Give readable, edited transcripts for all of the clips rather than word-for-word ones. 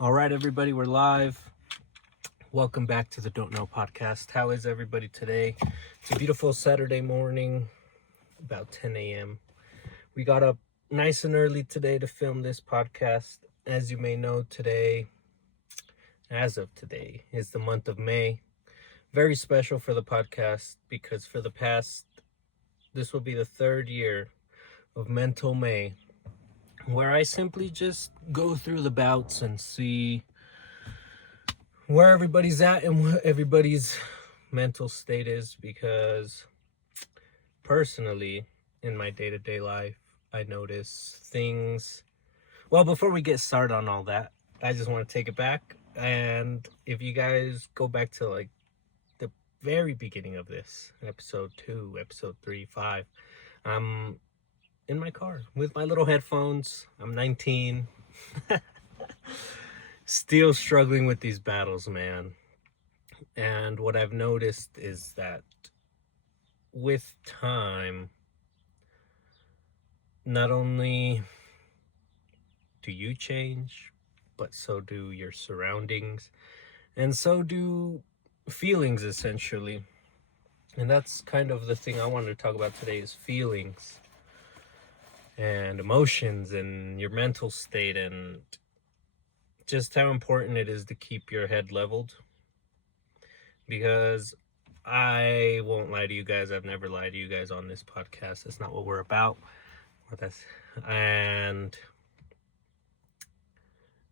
All right, everybody, we're live. Welcome back to the Don't Know podcast. How is everybody today? It's a beautiful Saturday morning, about 10 a.m. We got up nice and early today to film this podcast. As you may know, as of today, is the month of May. Very special for the podcast because this will be the third year of Mental May, where I simply just go through the bouts and see where everybody's at and what everybody's mental state is, because personally in my day-to-day life I notice things. Well, before we get started on all that, I just want to take it back, and if you guys go back to like the very beginning of this, episode 2, episode 3, 5, I'm in my car with my little headphones. I'm 19. Still struggling with these battles, man. And what I've noticed is that with time, not only do you change, but so do your surroundings, and so do feelings, essentially. And that's kind of the thing I wanted to talk about today, is feelings and emotions and your mental state, and just how important it is to keep your head leveled. Because I won't lie to you guys, I've never lied to you guys on this podcast. That's not what we're about. And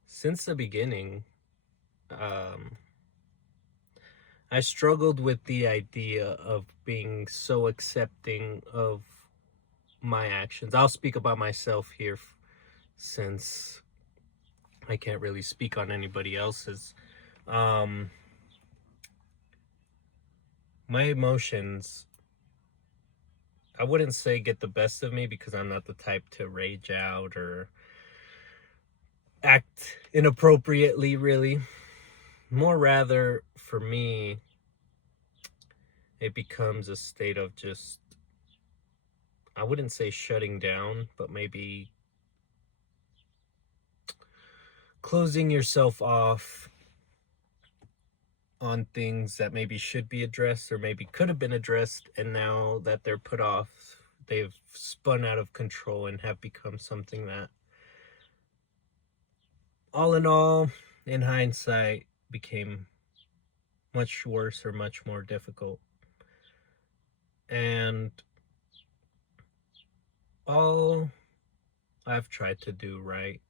since the beginning, I struggled with the idea of being so accepting of my actions. I'll speak about myself here, since I can't really speak on anybody else's. My emotions, I wouldn't say get the best of me, because I'm not the type to rage out or act inappropriately, really. More rather, for me, it becomes a state of just, I wouldn't say shutting down, but maybe closing yourself off on things that maybe should be addressed or maybe could have been addressed, and now that they're put off, they've spun out of control and have become something that, all in all, in hindsight, became much worse or much more difficult. And all I've tried to do right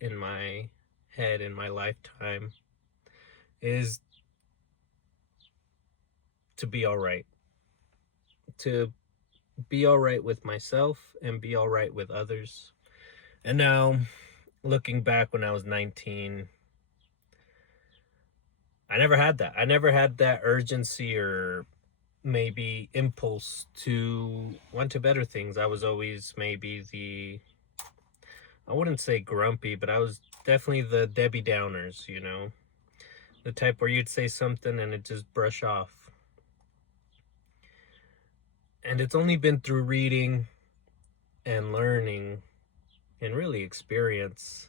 in my head in my lifetime is to be all right. To be all right with myself and be all right with others. And now, looking back, when I was 19, I never had that. I never had that urgency or maybe impulse to want to better things. I was always maybe I wouldn't say grumpy, but I was definitely the Debbie Downers, the type where you'd say something and it just brush off. And it's only been through reading and learning and really experience,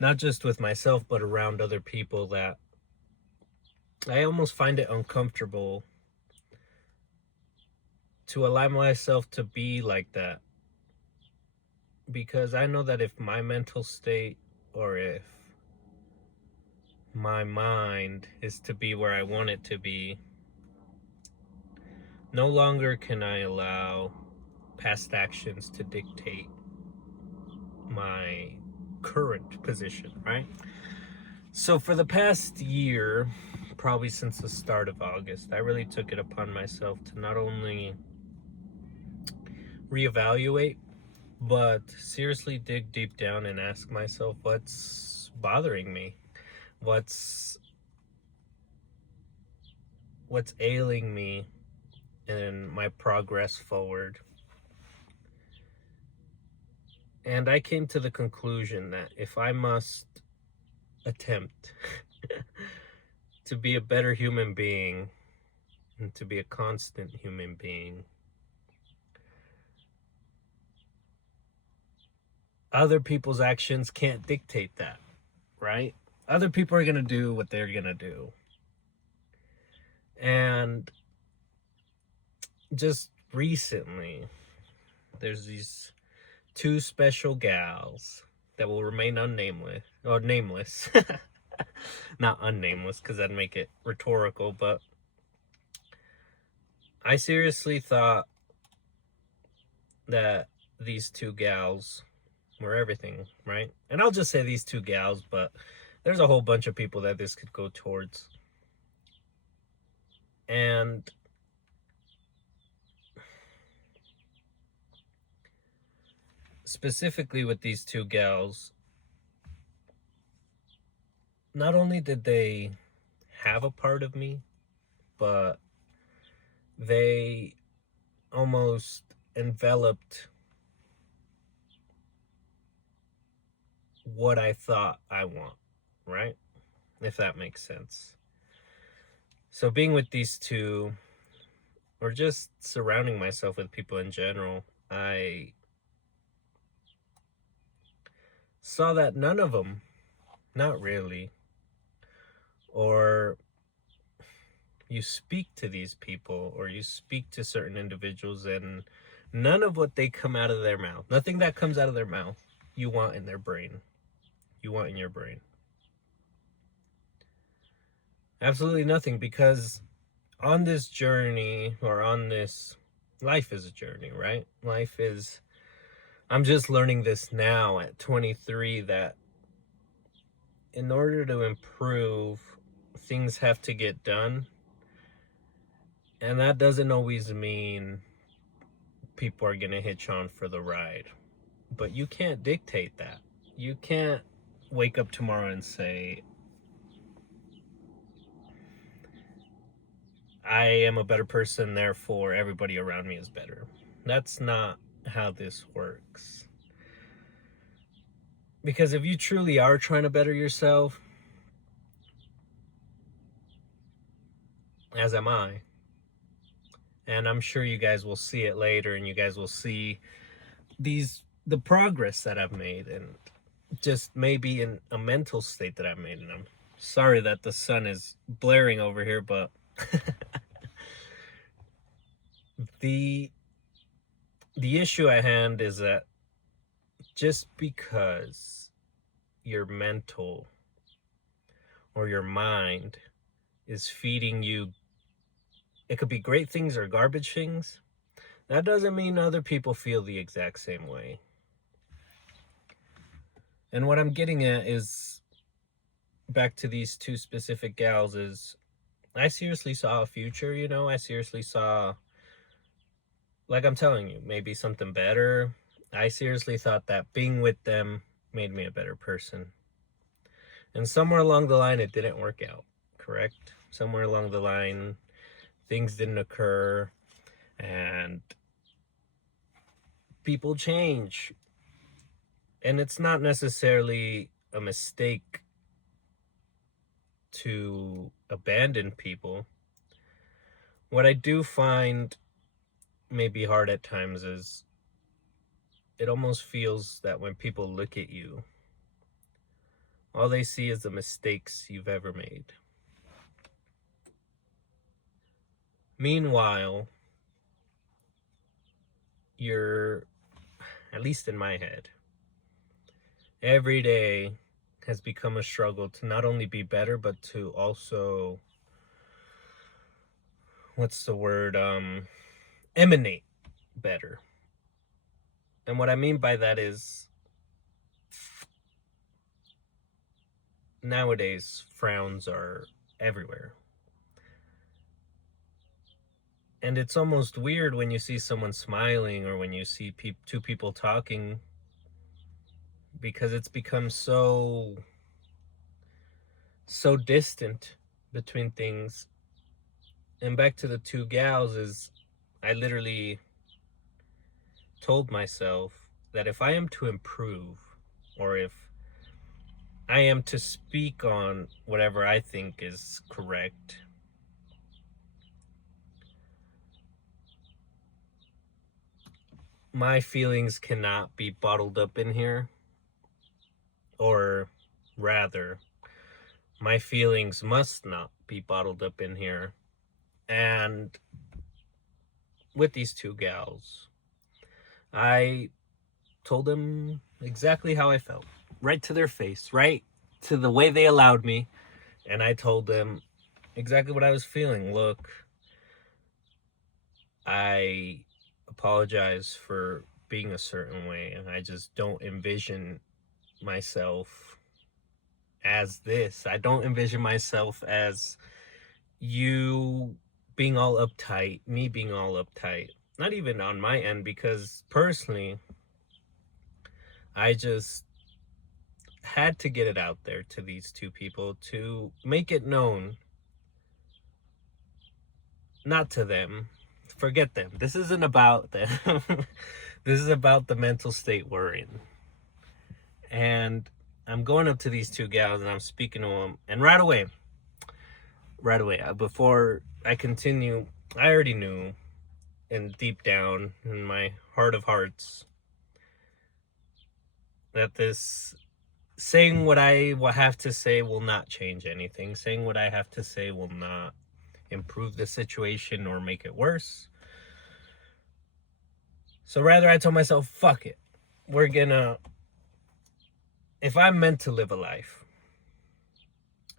not just with myself, but around other people, that I almost find it uncomfortable to allow myself to be like that. Because I know that if my mental state, or if my mind is to be where I want it to be, no longer can I allow past actions to dictate my current position, right? So for the past year, probably since the start of August, I really took it upon myself to not only reevaluate, but seriously dig deep down and ask myself what's bothering me, what's ailing me in my progress forward. And I came to the conclusion that if I must attempt to be a better human being and to be a constant human being, other people's actions can't dictate that, right? other people are going to do what they're going to do. And just recently, there's these two special gals that will remain unnameless, or nameless. Not unnameless, because that'd make it rhetorical, but I seriously thought that these two gals were everything, right? And I'll just say these two gals, but there's a whole bunch of people that this could go towards. And specifically with these two gals, not only did they have a part of me, but they almost enveloped what I thought I want, right? If that makes sense. So being with these two, or just surrounding myself with people in general, I saw that none of them, not really, or you speak to these people or you speak to certain individuals and none of what they come out of their mouth, nothing that comes out of their mouth, you want in their brain. You want in your brain. Absolutely nothing, because on this journey, or on this, life is a journey, right? Life is, I'm just learning this now at 23, that in order to improve, things have to get done. And that doesn't always mean people are going to hitch on for the ride. But you can't dictate that. You can't wake up tomorrow and say, I am a better person, therefore everybody around me is better. That's not how this works. Because if you truly are trying to better yourself, as am I, and I'm sure you guys will see it later, and you guys will see the progress that I've made, and just maybe in a mental state that I've made. And I'm sorry that the sun is blaring over here, but the issue at hand is that just because your mental or your mind is feeding you, it could be great things or garbage things, that doesn't mean other people feel the exact same way. And what I'm getting at is, back to these two specific gals, is I seriously saw a future, you know? I seriously saw, like I'm telling you, maybe something better. I seriously thought that being with them made me a better person. And somewhere along the line, it didn't work out, correct? Somewhere along the line, things didn't occur, and people change. And it's not necessarily a mistake to abandon people. What I do find may be hard at times is, it almost feels that when people look at you, all they see is the mistakes you've ever made. Meanwhile, you're, at least in my head, every day has become a struggle to not only be better, but to also, what's the word, emanate better. And what I mean by that is, nowadays frowns are everywhere. And it's almost weird when you see someone smiling, or when you see two people talking, because it's become so distant between things. And back to the two gals, is I literally told myself that if I am to improve, or if I am to speak on whatever I think is correct, my feelings cannot be bottled up in here. Or rather, my feelings must not be bottled up in here. And with these two gals, I told them exactly how I felt, right to their face, right to the way they allowed me. And I told them exactly what I was feeling. Look, I apologize for being a certain way, and I just don't envision myself as this. I don't envision myself as you being all uptight, me being all uptight. Not even on my end, because personally, I just had to get it out there to these two people to make it known, not to them. Forget them. This isn't about them. This is about the mental state we're in. And I'm going up to these two gals and I'm speaking to them. And right away, before I continue, I already knew, and deep down in my heart of hearts, that this saying what I have to say will not change anything. Saying what I have to say will not improve the situation or make it worse. So rather, I told myself, fuck it. If I'm meant to live a life,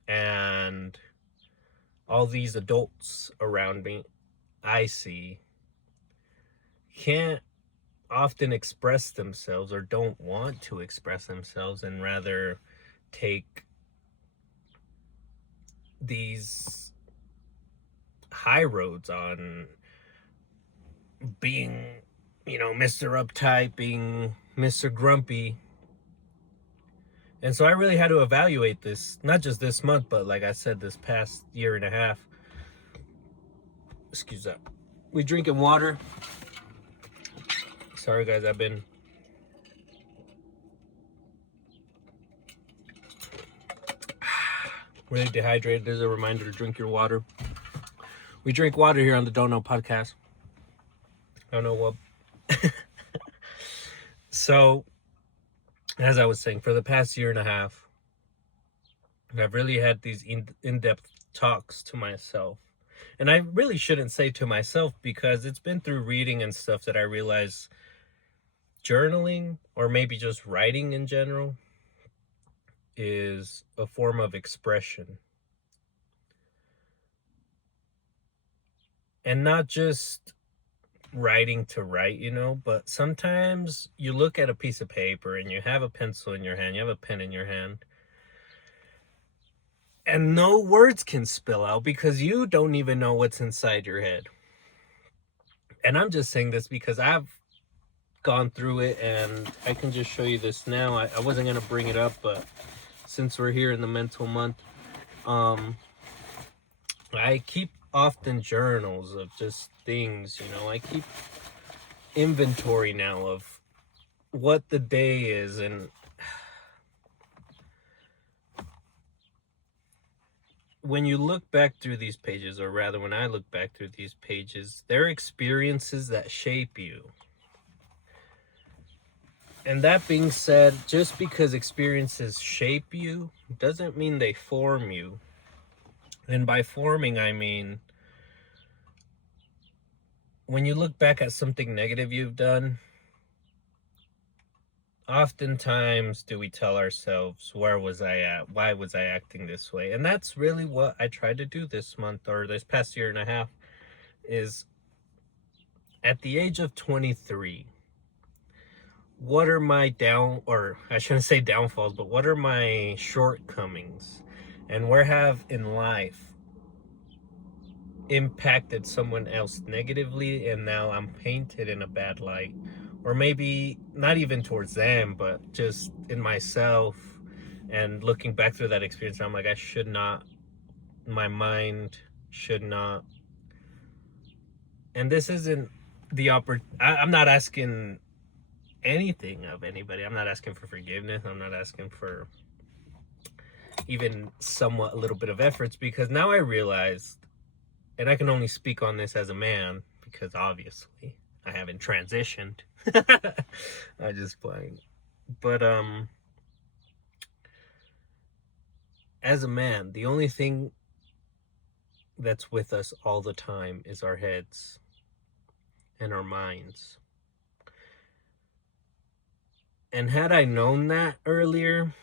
and all these adults around me I see can't often express themselves or don't want to express themselves, and rather take these high roads on being, Mr. Uptight, being Mr. Grumpy. And so I really had to evaluate this, not just this month, but like I said, this past year and a half. Excuse that. We drinking water. Sorry guys, I've been really dehydrated. There's a reminder to drink your water. We drink water here on the Don't Know podcast. I don't know what. So, as I was saying, for the past year and a half, I've really had these in-depth talks to myself. And I really shouldn't say to myself, because it's been through reading and stuff that I realize journaling, or maybe just writing in general, is a form of expression. And not just writing to write, but sometimes you look at a piece of paper and you have a pencil in your hand, you have a pen in your hand, and no words can spill out because you don't even know what's inside your head. And I'm just saying this because I've gone through it, and I can just show you this now. I wasn't going to bring it up, but since we're here in the mental month, I keep often journals of just things, I keep inventory now of what the day is. And when you look back through these pages, or rather when I look back through these pages, they're experiences that shape you. And that being said, just because experiences shape you doesn't mean they form you. And by forming, I mean, when you look back at something negative you've done, oftentimes do we tell ourselves, where was I at? Why was I acting this way? And that's really what I tried to do this month, or this past year and a half, is at the age of 23, what are my I shouldn't say downfalls, but what are my shortcomings? And where have in life impacted someone else negatively, and now I'm painted in a bad light? Or maybe not even towards them, but just in myself. And looking back through that experience, I'm like, my mind should not. And this isn't I'm not asking anything of anybody. I'm not asking for forgiveness. I'm not asking for even somewhat a little bit of efforts, because now I realized, and I can only speak on this as a man, because obviously I haven't transitioned. I just playing. But as a man, the only thing that's with us all the time is our heads and our minds. And had I known that earlier,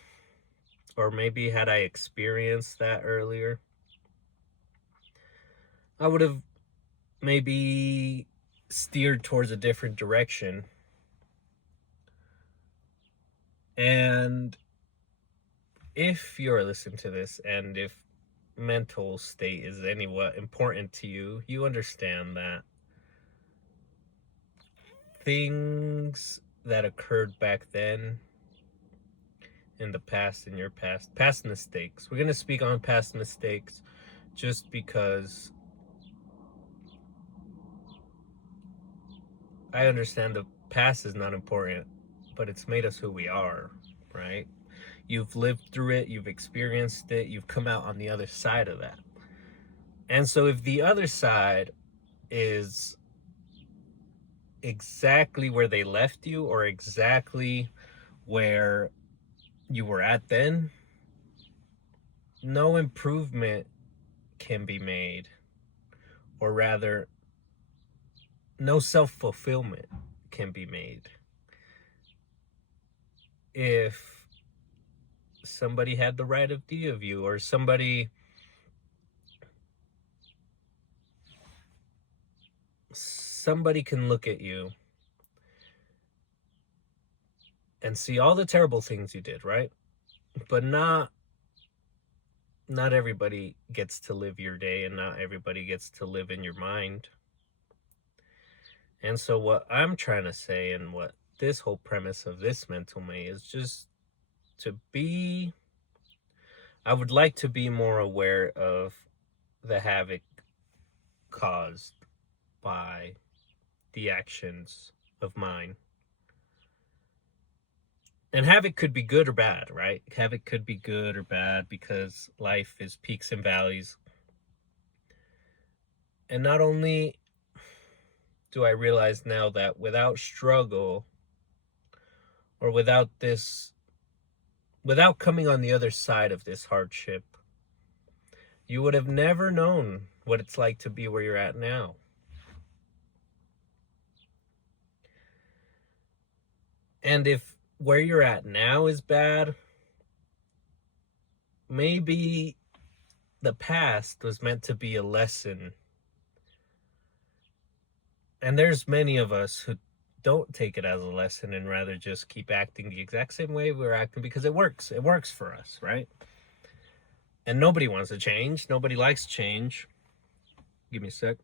or maybe had I experienced that earlier, I would have maybe steered towards a different direction. And if you're listening to this, and if mental state is anywhat important to you, you understand that things that occurred back then in the past, in your past mistakes. We're going to speak on past mistakes just because I understand the past is not important, but it's made us who we are, right? You've lived through it, you've experienced it, you've come out on the other side of that. And so if the other side is exactly where they left you, or exactly where you were at then, no improvement can be made, or rather, no self-fulfillment can be made if somebody had the right idea of you, or somebody can look at you and see all the terrible things you did, right? But not everybody gets to live your day, and not everybody gets to live in your mind. And so what I'm trying to say, and what this whole premise of this Mental May is, just to be, I would like to be more aware of the havoc caused by the actions of mine. And havoc could be good or bad, right? Havoc could be good or bad because life is peaks and valleys. And not only do I realize now that without struggle, or without coming on the other side of this hardship, you would have never known what it's like to be where you're at now. And if where you're at now is bad, maybe the past was meant to be a lesson. And there's many of us who don't take it as a lesson, and rather just keep acting the exact same way we're acting because it works. It works for us, right? And nobody wants to change. Nobody likes change. Give me a sec.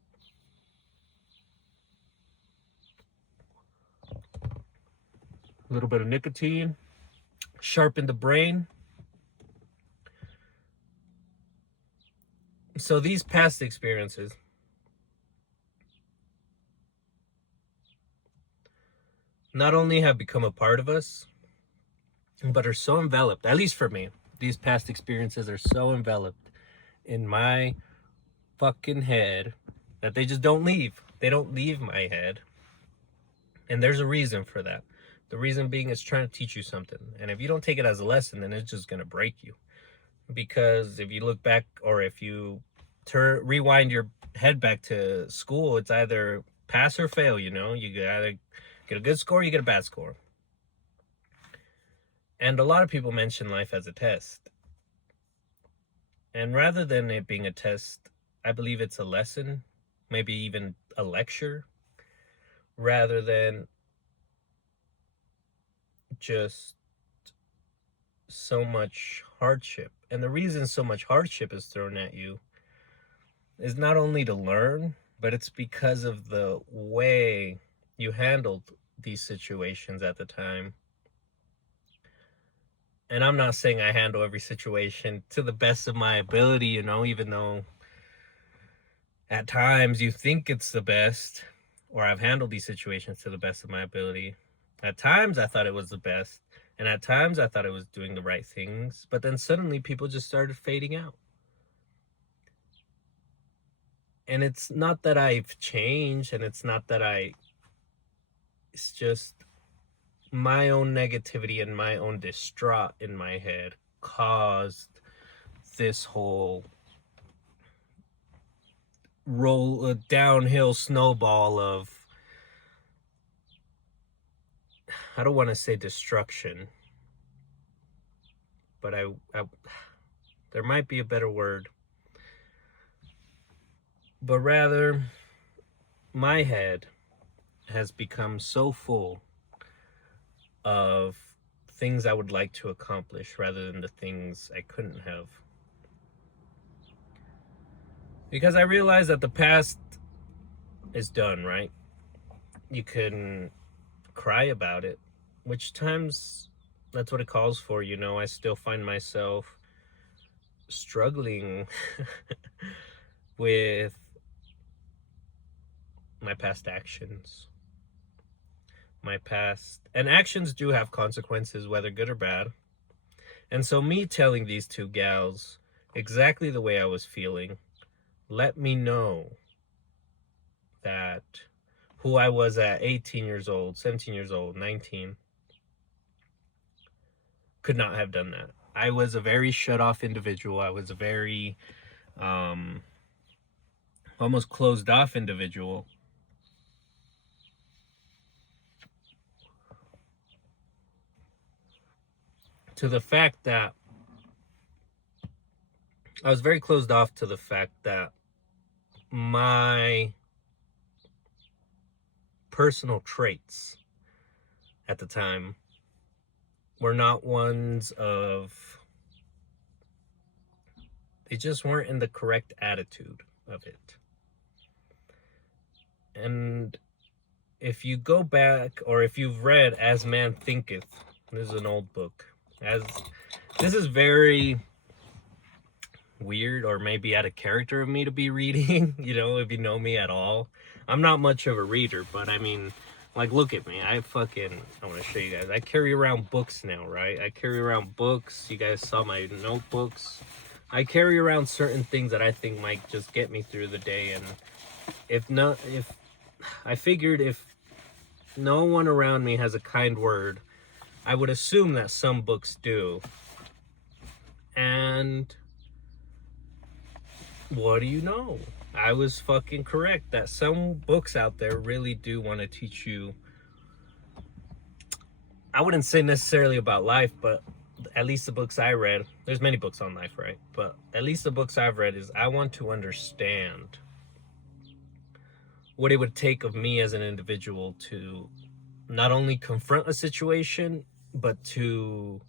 A little bit of nicotine. Sharpen the brain. So these past experiences not only have become a part of us, but are so enveloped, at least for me, these past experiences are so enveloped in my fucking head that they just don't leave. They don't leave my head. And there's a reason for that. The reason being, it's trying to teach you something. And if you don't take it as a lesson, then it's just going to break you. Because if you look back, or if you rewind your head back to school, it's either pass or fail, you know? You either get a good score, you get a bad score. And a lot of people mention life as a test. And rather than it being a test, I believe it's a lesson, maybe even a lecture, rather than just so much hardship. And the reason so much hardship is thrown at you is not only to learn, but it's because of the way you handled these situations at the time. And I'm not saying I handle every situation to the best of my ability, you know, even though at times you think it's the best, or I've handled these situations to the best of my ability. At times I thought it was the best, and at times I thought I was doing the right things, but then suddenly people just started fading out. And it's not that I've changed, and it's not that it's just my own negativity and my own distraught in my head caused this whole downhill snowball of, I don't want to say destruction, but I there might be a better word, but rather my head has become so full of things I would like to accomplish rather than the things I couldn't have. Because I realize that the past is done, right? You can cry about it, which times that's what it calls for. I still find myself struggling with my past actions. And actions do have consequences, whether good or bad. And so me telling these two gals exactly the way I was feeling let me know that who I was at 18 years old, 17 years old, 19, could not have done that. I was a very shut-off individual. I was a very almost closed-off individual. To the fact that I was very closed off to the fact that my personal traits at the time were not ones of, they just weren't in the correct attitude of it. And if you go back, or if you've read As Man Thinketh, this is an old book. This is very weird, or maybe out of character of me to be reading, if you know me at all. I'm not much of a reader, but I mean, like, look at me. I want to show you guys. I carry around books now, right? I carry around books. You guys saw my notebooks. I carry around certain things that I think might just get me through the day. And if I figured if no one around me has a kind word, I would assume that some books do. And what do you know? I was fucking correct that some books out there really do want to teach you, I wouldn't say necessarily about life, but at least the books I read, there's many books on life, right? But at least the books I've read is I want to understand what it would take of me as an individual to not only confront a situation, but to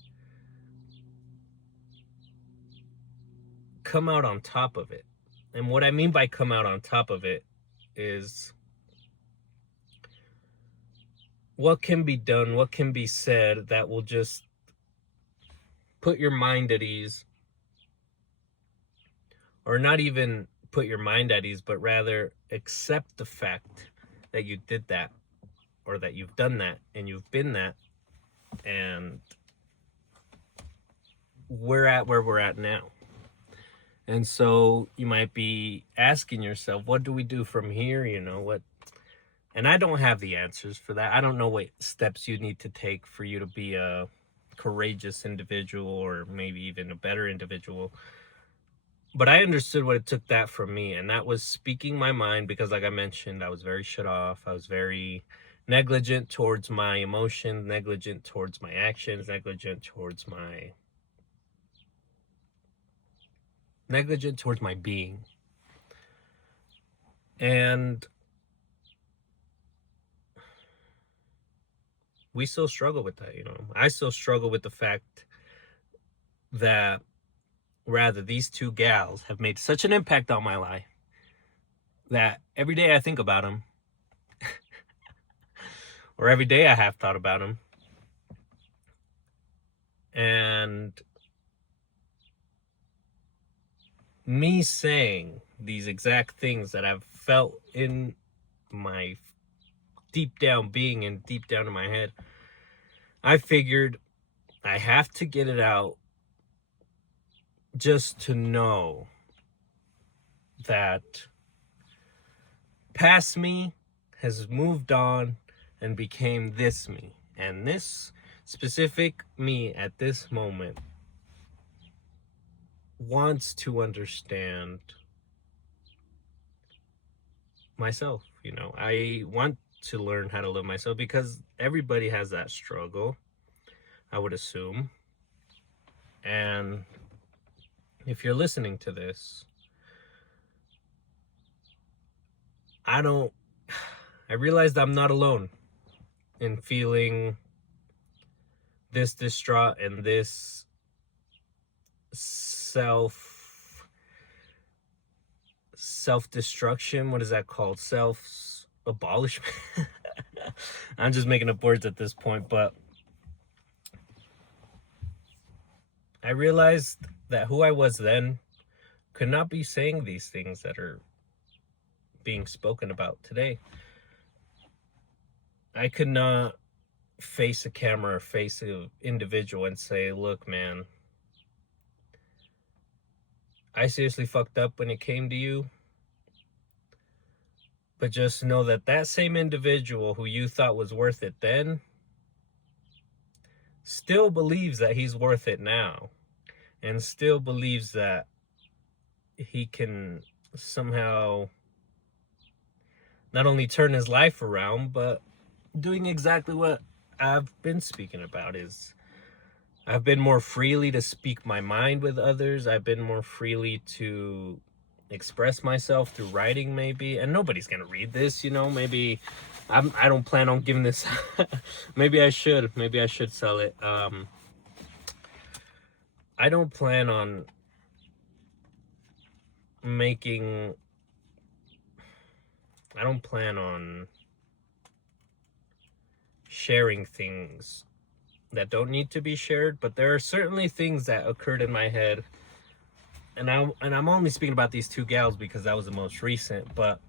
come out on top of it. And what I mean by come out on top of it is what can be done, what can be said that will just put your mind at ease, or not even put your mind at ease, but rather accept the fact that you did that, or that you've done that, and you've been that, and we're at where we're at now. And so you might be asking yourself, what do we do from here? And I don't have the answers for that. I don't know what steps you need to take for you to be a courageous individual, or maybe even a better individual. But I understood what it took that from me, and that was speaking my mind, because like I mentioned, I was very shut off. I was very negligent towards my emotions, negligent towards my actions, negligent towards my being. And we still struggle with that, I still struggle with the fact that rather these two gals have made such an impact on my life that every day I think about them, or every day I have thought about them. And me saying these exact things that I've felt in my deep down being and deep down in my head, I figured I have to get it out, just to know that past me has moved on and became this me. And this specific me at this moment wants to understand myself. I want to learn how to love myself because everybody has that struggle, I would assume. And if you're listening to this, I realized I'm not alone in feeling this distraught and this self-destruction. What is that called? Self-abolishment. I'm just making up words at this point, but I realized that who I was then could not be saying these things that are being spoken about today. I could not face a camera or face an individual and say, look, man, I seriously fucked up when it came to you. But just know that that same individual who you thought was worth it then still believes that he's worth it now, and still believes that he can somehow not only turn his life around, but doing exactly what I've been speaking about is I've been more freely to speak my mind with others. I've been more freely to express myself through writing, maybe. And nobody's gonna read this, maybe I don't plan on giving this. Maybe I should sell it. I don't plan on sharing things that don't need to be shared, but there are certainly things that occurred in my head, and I'm only speaking about these two gals because that was the most recent, but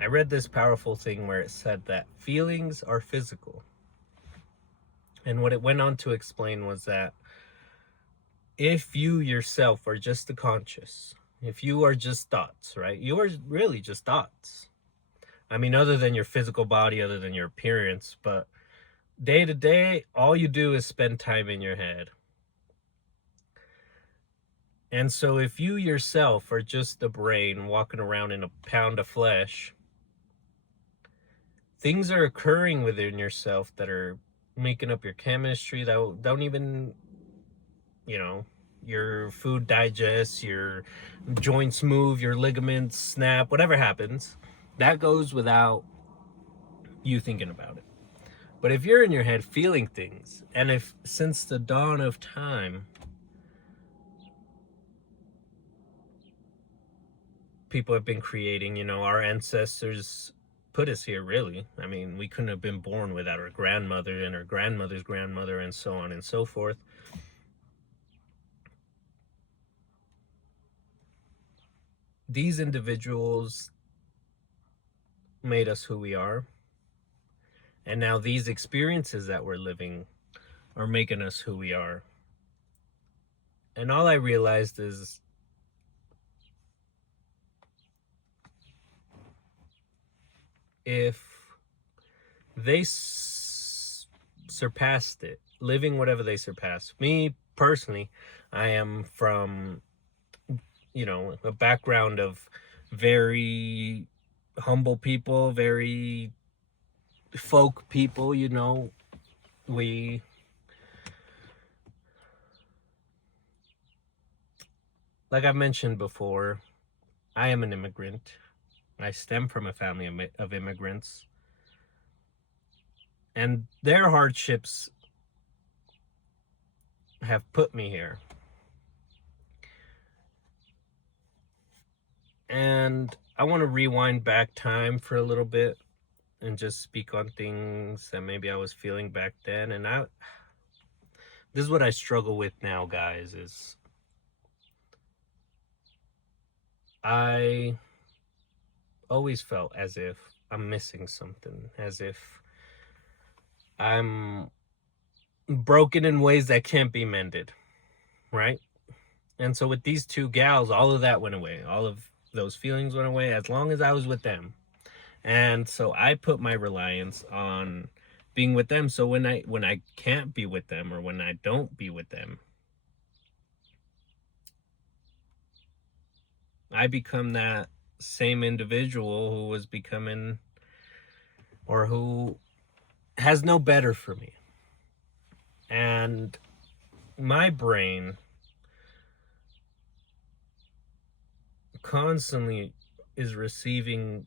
I read this powerful thing where it said that feelings are physical. And what it went on to explain was that if you yourself are just the conscious, if you are just thoughts, right? You are really just thoughts. I mean, other than your physical body, other than your appearance, but day to day, all you do is spend time in your head. And so if you yourself are just a brain walking around in a pound of flesh, things are occurring within yourself that are making up your chemistry that don't even, your food digests, your joints move, your ligaments snap, whatever happens, that goes without you thinking about it. But if you're in your head feeling things, and if since the dawn of time, people have been creating, our ancestors put us here, really. I mean, we couldn't have been born without our grandmother and our grandmother's grandmother and so on and so forth. These individuals made us who we are. And now these experiences that we're living are making us who we are. And all I realized is if they surpassed it, living whatever they surpassed. Me personally, I am from, a background of very humble people, very folk people, like I've mentioned before, I am an immigrant. I stem from a family of immigrants, and their hardships have put me here. And I want to rewind back time for a little bit and just speak on things that maybe I was feeling back then. And this is what I struggle with now, guys, is I always felt as if I'm missing something, as if I'm broken in ways that can't be mended, right? And so with these two gals, all of that went away. All of those feelings went away as long as I was with them. And so I put my reliance on being with them. So when I can't be with them, or when I don't be with them, I become that same individual who was becoming, or who has no better for me. And my brain constantly is receiving,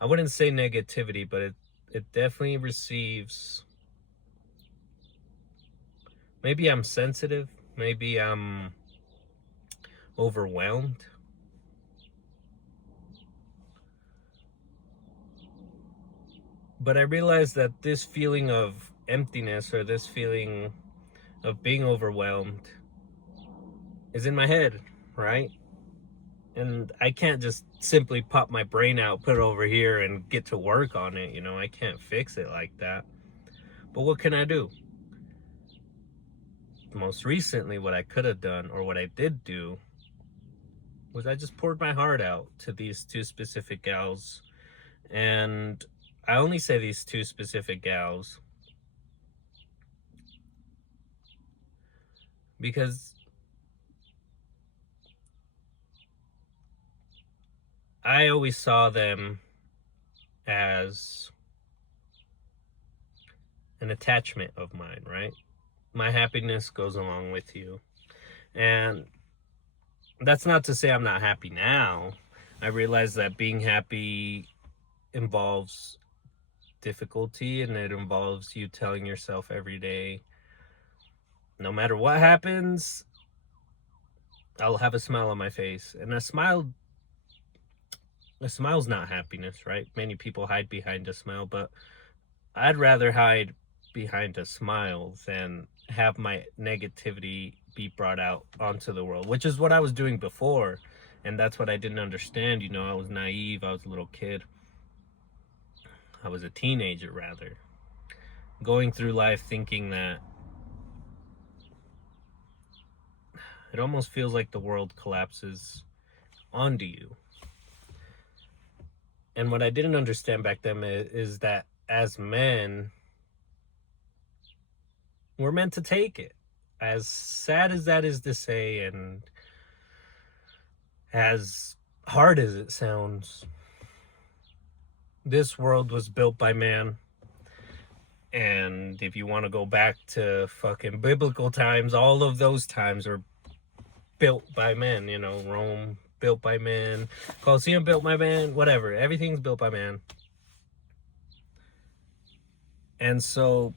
I wouldn't say negativity, but it definitely receives, maybe I'm sensitive, maybe I'm overwhelmed. But I realized that this feeling of emptiness, or this feeling of being overwhelmed, is in my head, right? And I can't just simply pop my brain out, put it over here, and get to work on it. I can't fix it like that. But what can I do? Most recently, what I could have done, or what I did do, was I just poured my heart out to these two specific gals. And I only say these two specific gals because I always saw them as an attachment of mine, right? My happiness goes along with you. And that's not to say I'm not happy now. I realize that being happy involves difficulty, and it involves you telling yourself every day, no matter what happens, I'll have a smile on my face. And a smile's not happiness, right? Many people hide behind a smile, but I'd rather hide behind a smile than have my negativity be brought out onto the world, which is what I was doing before. And that's what I didn't understand. I was naive. I was a little kid. I was a teenager, rather, going through life thinking that it almost feels like the world collapses onto you. And what I didn't understand back then is that as men, we're meant to take it. As sad as that is to say, and as hard as it sounds, this world was built by man. And if you want to go back to fucking biblical times, all of those times are built by men. Rome built by man, Colosseum built by man, whatever. Everything's built by man. And so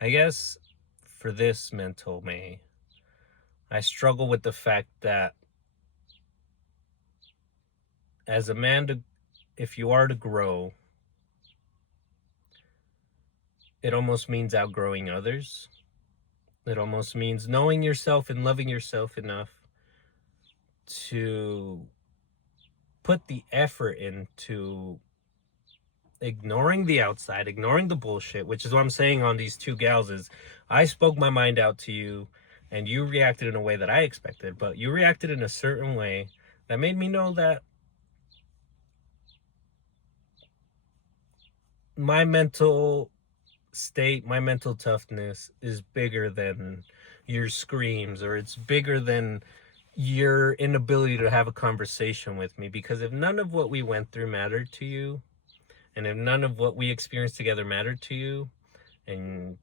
I guess for this mental May, I struggle with the fact that as a man, if you are to grow, it almost means outgrowing others. It almost means knowing yourself and loving yourself enough to put the effort into ignoring the outside, ignoring the bullshit, which is what I'm saying on these two gals is I spoke my mind out to you and you reacted in a way that I expected, but you reacted in a certain way that made me know that my mental state, my mental toughness is bigger than your screams, or it's bigger than your inability to have a conversation with me. Because if none of what we went through mattered to you, and if none of what we experienced together mattered to you, and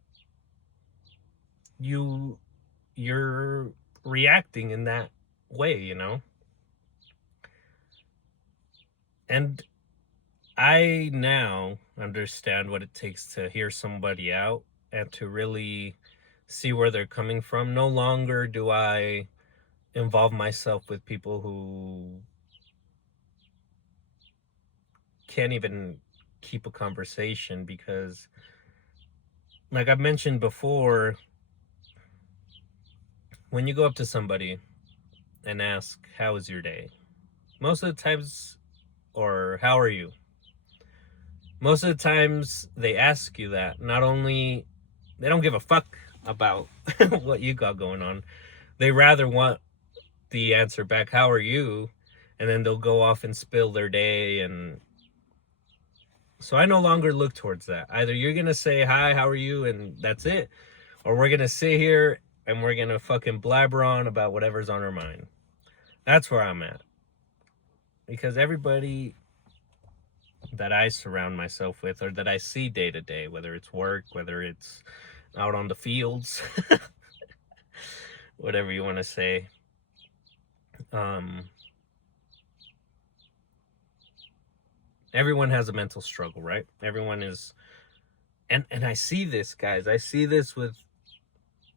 you're reacting in that way, and I now understand what it takes to hear somebody out and to really see where they're coming from. No longer do I involve myself with people who can't even keep a conversation, because like I've mentioned before, when you go up to somebody and ask, how was your day? Most of the times, or how are you? Most of the times they ask you that. Not only, they don't give a fuck about what you got going on. They rather want the answer back, how are you? and then they'll go off and spill their day. And so I no longer look towards that. Either you're gonna say hi, how are you, and that's it, or we're gonna sit here and we're gonna fucking blabber on about whatever's on our mind. That's where I'm at. Because everybody that I surround myself with, or that I see day to day, whether it's work, whether it's out on the fields, whatever you want to say, everyone has a mental struggle, right? Everyone is, and I see this, guys. I see this with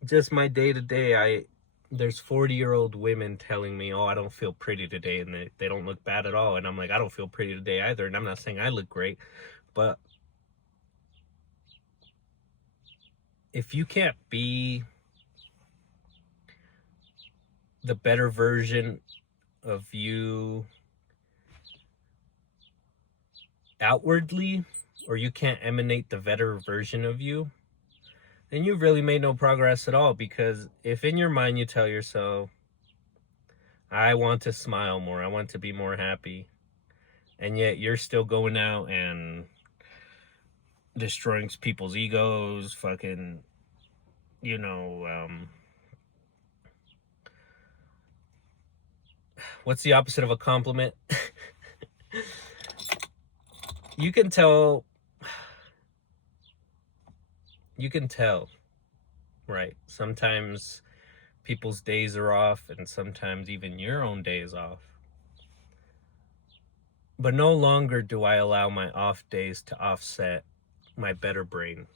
just my day to day. There's 40-year-old women telling me, oh, I don't feel pretty today, and they don't look bad at all. And I'm like, I don't feel pretty today either. And I'm not saying I look great, but if you can't be the better version of you outwardly, or you can't emanate the better version of you, then you've really made no progress at all. Because if in your mind you tell yourself, I want to smile more, I want to be more happy, and yet you're still going out and destroying people's egos, fucking, what's the opposite of a compliment? You can tell, right? Sometimes people's days are off, and sometimes even your own day is off. But no longer do I allow my off days to offset my better brain,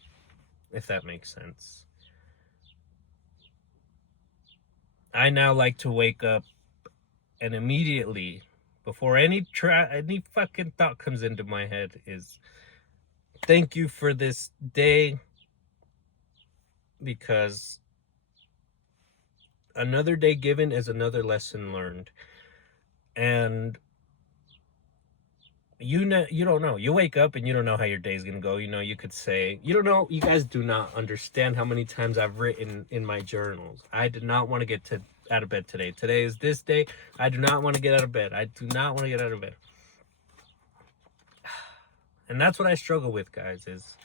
if that makes sense. I now like to wake up and immediately, before any fucking thought comes into my head, is thank you for this day, because another day given is another lesson learned. And you don't know. You wake up and you don't know how your day's gonna go. You could say, you don't know. You guys do not understand how many times I've written in my journals, I did not want to get out of bed today. Today is this day. I do not want to get out of bed. I do not want to get out of bed. And that's what I struggle with, guys, is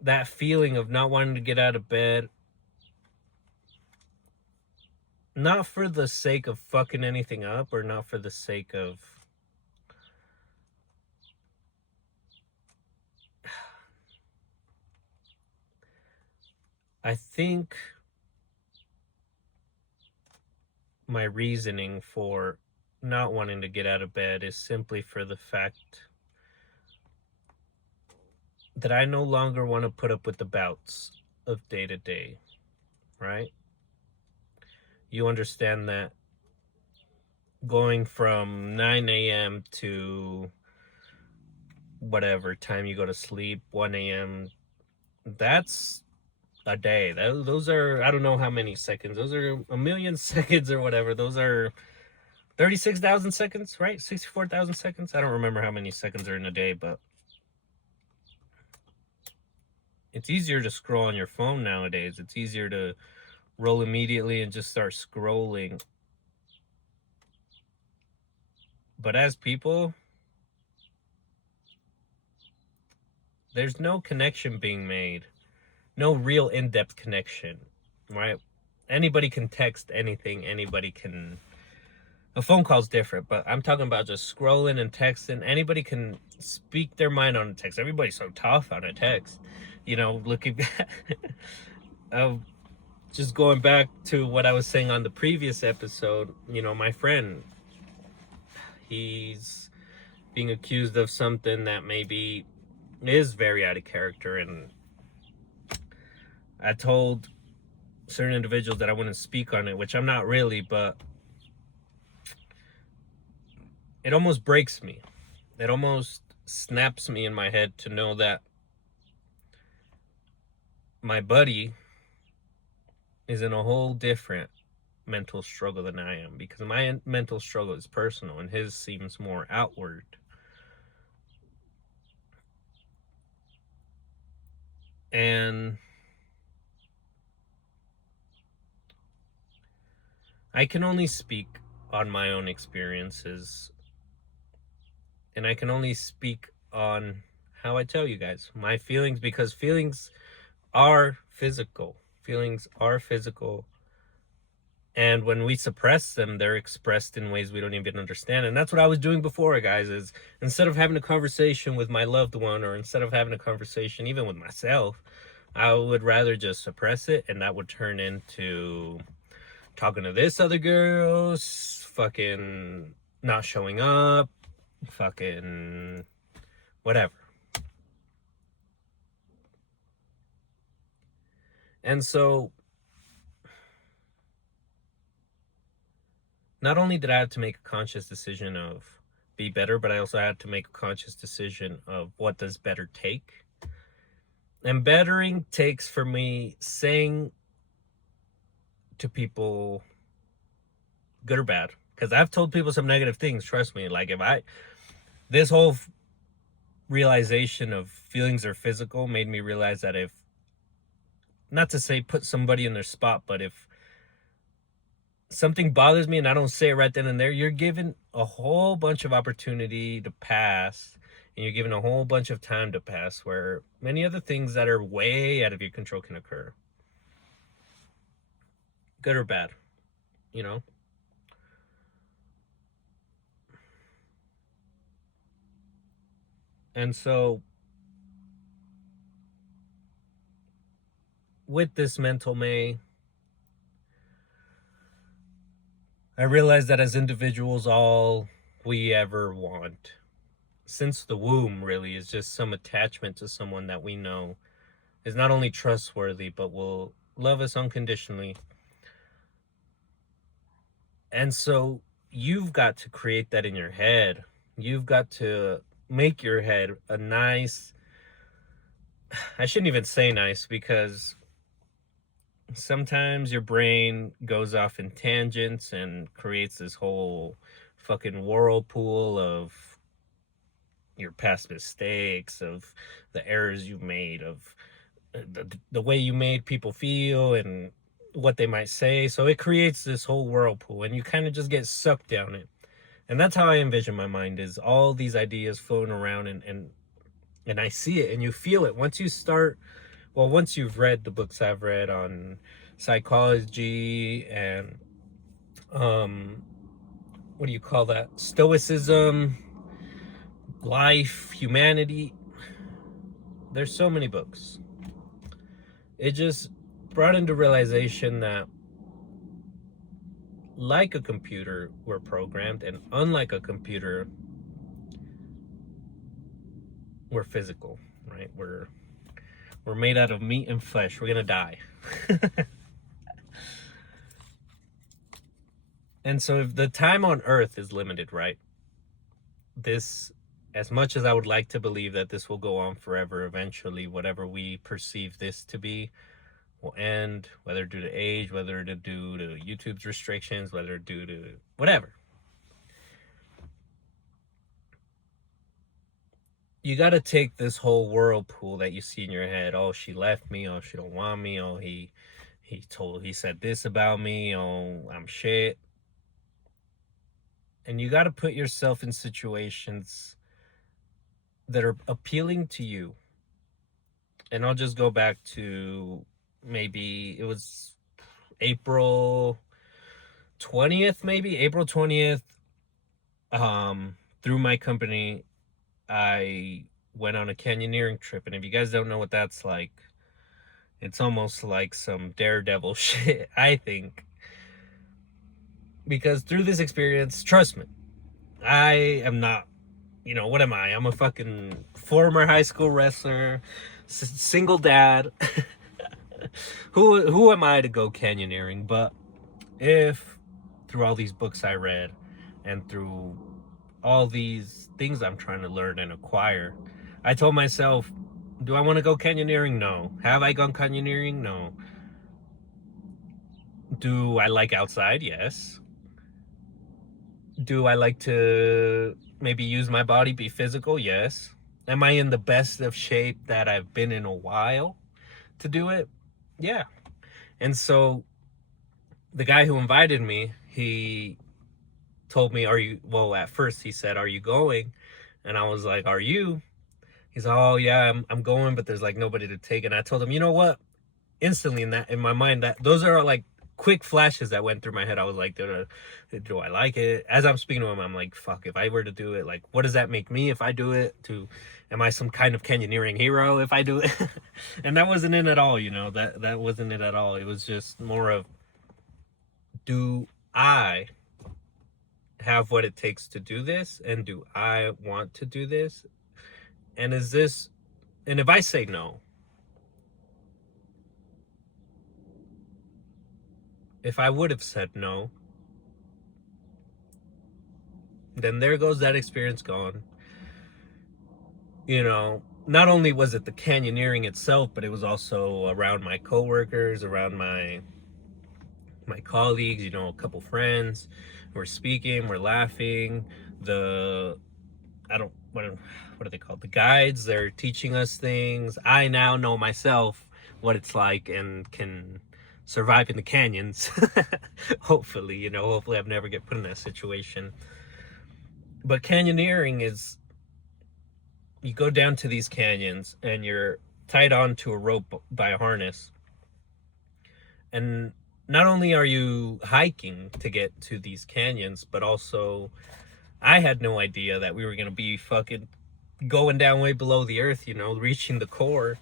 that feeling of not wanting to get out of bed. Not for the sake of fucking anything up, or not for the sake of I think my reasoning for not wanting to get out of bed is simply for the fact that I no longer want to put up with the bouts of day to day, right? You understand that going from 9 a.m. to whatever time you go to sleep, 1 a.m., that's a day. Those are, I don't know how many seconds. Those are a million seconds or whatever. Those are 36,000 seconds, right? 64,000 seconds. I don't remember how many seconds are in a day, but it's easier to scroll on your phone nowadays. It's easier to roll immediately and just start scrolling. But as people, there's no connection being made. No real in-depth connection, right? Anybody can text anything. Anybody can... A phone call's different, but I'm talking about just scrolling and texting. Anybody can speak their mind on a text. Everybody's so tough on a text. Looking just going back to what I was saying on the previous episode, my friend, he's being accused of something that maybe is very out of character, and I told certain individuals that I wouldn't speak on it, which I'm not really, but it almost breaks me. It almost snaps me in my head to know that my buddy is in a whole different mental struggle than I am, because my mental struggle is personal and his seems more outward. And I can only speak on my own experiences, and I can only speak on how I tell you guys my feelings, because feelings are physical. Feelings are physical. And when we suppress them, they're expressed in ways we don't even understand. And that's what I was doing before, guys, is instead of having a conversation with my loved one, or instead of having a conversation even with myself, I would rather just suppress it, and that would turn into talking to this other girl, fucking not showing up, fucking whatever. And so not only did I have to make a conscious decision of be better, but I also had to make a conscious decision of what does better take. And bettering takes for me saying to people, good or bad, because I've told people some negative things, trust me. Like, this whole realization of feelings are physical made me realize that if, not to say put somebody in their spot, but if something bothers me and I don't say it right then and there, you're given a whole bunch of opportunity to pass, and you're given a whole bunch of time to pass, where many other things that are way out of your control can occur. Good or bad, you know? And so with this mental May, I realized that as individuals, all we ever want since the womb really is just some attachment to someone that we know is not only trustworthy, but will love us unconditionally. And so you've got to create that in your head. You've got to make your head a nice, I shouldn't even say nice, because sometimes your brain goes off in tangents and creates this whole fucking whirlpool of your past mistakes, of the errors you've made, of the way you made people feel and what they might say. So it creates this whole whirlpool, and you kind of just get sucked down it. And that's how I envision my mind, is all these ideas floating around, and I see it and you feel it once you start. Well, once you've read the books I've read on psychology and what do you call that, stoicism, life, humanity, there's so many books. It just brought into realization that like a computer, we're programmed, and unlike a computer, we're physical, right? We're made out of meat and flesh. We're gonna die. And so if the time on earth is limited, right? This, as much as I would like to believe that this will go on forever, eventually whatever we perceive this to be will end, whether due to age, whether due to YouTube's restrictions, whether due to whatever. You got to take this whole whirlpool that you see in your head. Oh, she left me. Oh, she don't want me. Oh, he said this about me. Oh, I'm shit. And you got to put yourself in situations that are appealing to you. And I'll just go back to, maybe it was April 20th, maybe April 20th. Through my company, I went on a canyoneering trip, and if you guys don't know what that's like, it's almost like some daredevil shit, I think. Because through this experience, trust me, I am not, what am I? I'm a fucking former high school wrestler, single dad. Who am I to go canyoneering? But if through all these books I read, and through all these things I'm trying to learn and acquire, I told myself, do I want to go canyoneering? No. Have I gone canyoneering? No. Do I like outside? Yes. Do I like to maybe use my body, be physical? Yes. Am I in the best of shape that I've been in a while to do it? Yeah. And so the guy who invited me, he told me, at first he said, "Are you going?" And I was like, "Are you?" He's like, "Oh yeah, I'm going, but there's like nobody to take." And I told him, "You know what?" Instantly in my mind, that those are like quick flashes that went through my head. I was like, do I like it? As I'm speaking to him, I'm like, fuck, if I were to do it, like, what does that make me if I do it? Am I some kind of canyoneering hero if I do it? And that wasn't it at all, that wasn't it at all. It was just more of, do I have what it takes to do this? And do I want to do this? And if I say no, if I would have said no, then there goes that experience gone. Not only was it the canyoneering itself, but it was also around my coworkers, around my colleagues, a couple friends. We're speaking, we're laughing. What are they called? The guides, they're teaching us things. I now know myself what it's like and can survive in the canyons. Hopefully, hopefully I've never get put in that situation. But canyoneering is, you go down to these canyons and you're tied onto a rope by a harness. And not only are you hiking to get to these canyons, but also I had no idea that we were going to be fucking going down way below the earth, reaching the core.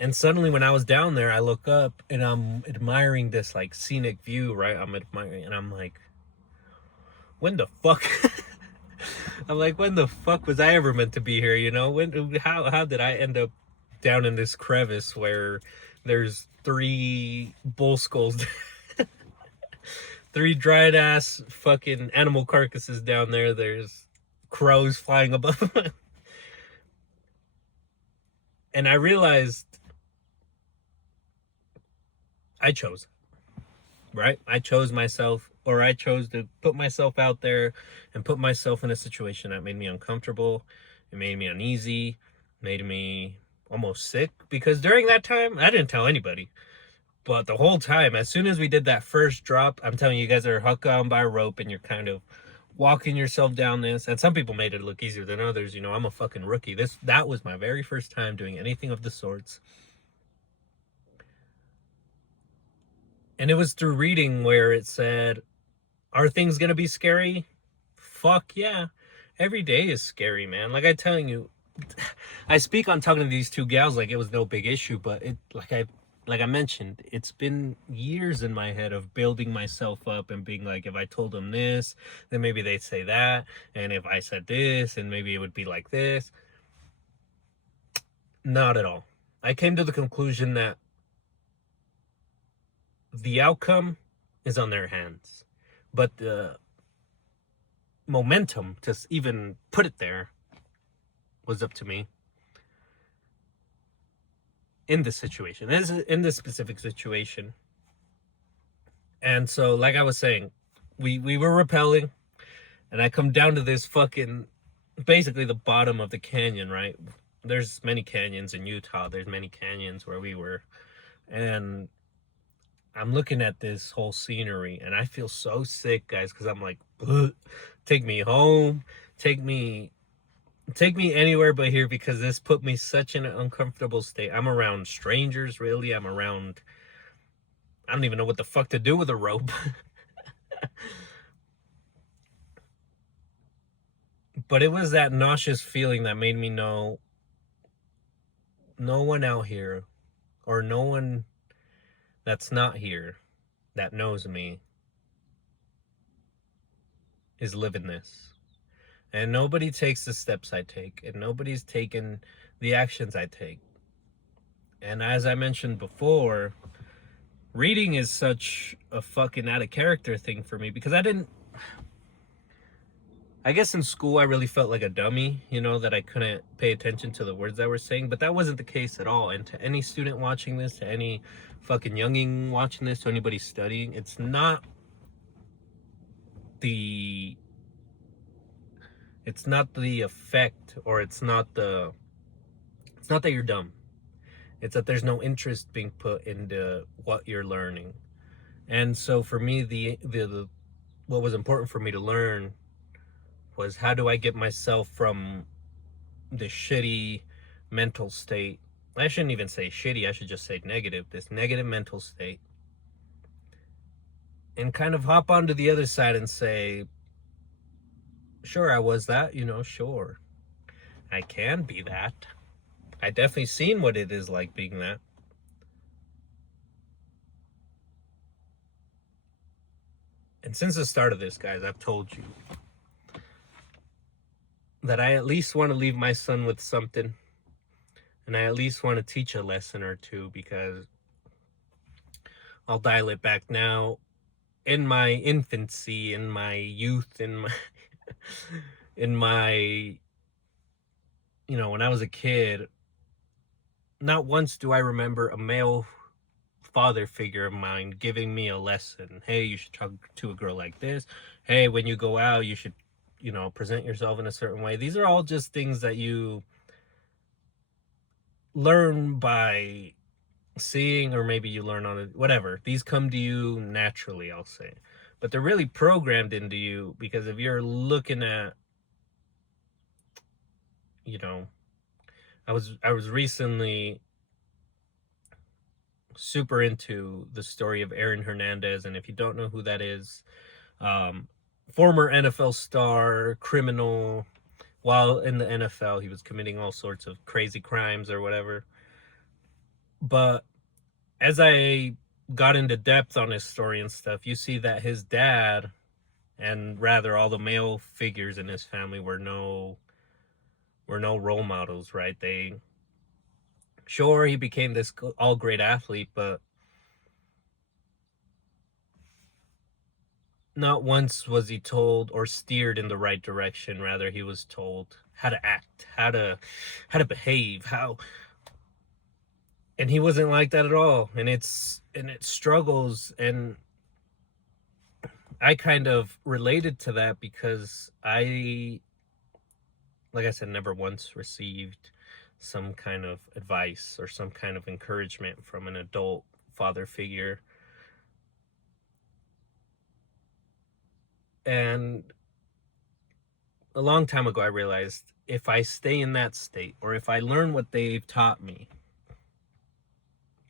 And suddenly when I was down there, I look up and I'm admiring this like scenic view, right? I'm admiring, and I'm like, when the fuck? I'm like, when the fuck was I ever meant to be here? How did I end up down in this crevice where there's 3 bull skulls, 3 dried ass fucking animal carcasses down there. There's crows flying above. And I realized I chose, right? I chose myself, or I chose to put myself out there and put myself in a situation that made me uncomfortable. It made me uneasy, made me almost sick, because during that time, I didn't tell anybody. But the whole time, as soon as we did that first drop, I'm telling you, you guys are hooked on by a rope and you're kind of walking yourself down this. And some people made it look easier than others. I'm a fucking rookie. That was my very first time doing anything of the sorts. And it was through reading where it said, are things going to be scary? Fuck yeah. Every day is scary, man. Like I'm telling you, I speak on talking to these 2 gals like it was no big issue, but like I mentioned, it's been years in my head of building myself up and being like, if I told them this, then maybe they'd say that. And if I said this, then maybe it would be like this. Not at all. I came to the conclusion that the outcome is on their hands, but the momentum to even put it there was up to me in this situation, in this specific situation. And so, like I was saying, we were rappelling, and I come down to this fucking, basically the bottom of the canyon, right? There's many canyons in Utah. There's many canyons where we were. And I'm looking at this whole scenery and I feel so sick, guys, because I'm like, take me home, take me anywhere but here, because this put me such in an uncomfortable state. I'm around strangers, really. I don't even know what the fuck to do with a rope. But it was that nauseous feeling that made me know no one out here, or no one that's not here that knows me, is living this. And nobody takes the steps I take, and nobody's taken the actions I take. And as I mentioned before, reading is such a fucking out of character thing for me, because I guess in school I really felt like a dummy, that I couldn't pay attention to the words I were saying, but that wasn't the case at all. And to any student watching this, to any fucking younging watching this, to anybody studying, it's not the effect, or it's not that you're dumb. It's that there's no interest being put into what you're learning. And so for me, the what was important for me to learn was, how do I get myself from this shitty mental state? I shouldn't even say shitty, I should just say negative, this negative mental state, and kind of hop onto the other side and say, sure, I was that, sure, I can be that. I definitely seen what it is like being that. And since the start of this, guys, I've told you that I at least want to leave my son with something. And I at least want to teach a lesson or two, because I'll dial it back now. In my infancy, in my youth, in my in my when I was a kid, not once do I remember a male father figure of mine giving me a lesson. Hey, you should talk to a girl like this. Hey, when you go out, you should present yourself in a certain way. These are all just things that you learn by seeing, or maybe you learn on it, whatever. These come to you naturally, I'll say, but they're really programmed into you, because if you're looking at, I was recently super into the story of Aaron Hernandez, and if you don't know who that is, former NFL star, criminal. While in the NFL, he was committing all sorts of crazy crimes or whatever. But as I got into depth on his story and stuff, you see that his dad, and rather all the male figures in his family, were no role models, right? Sure, he became this all great athlete, but not once was he told or steered in the right direction. Rather, he was told how to act, how to behave, and he wasn't like that at all. And it struggles, and I kind of related to that, because I, like I said, never once received some kind of advice or some kind of encouragement from an adult father figure. And a long time ago, I realized, if I stay in that state, or if I learn what they've taught me,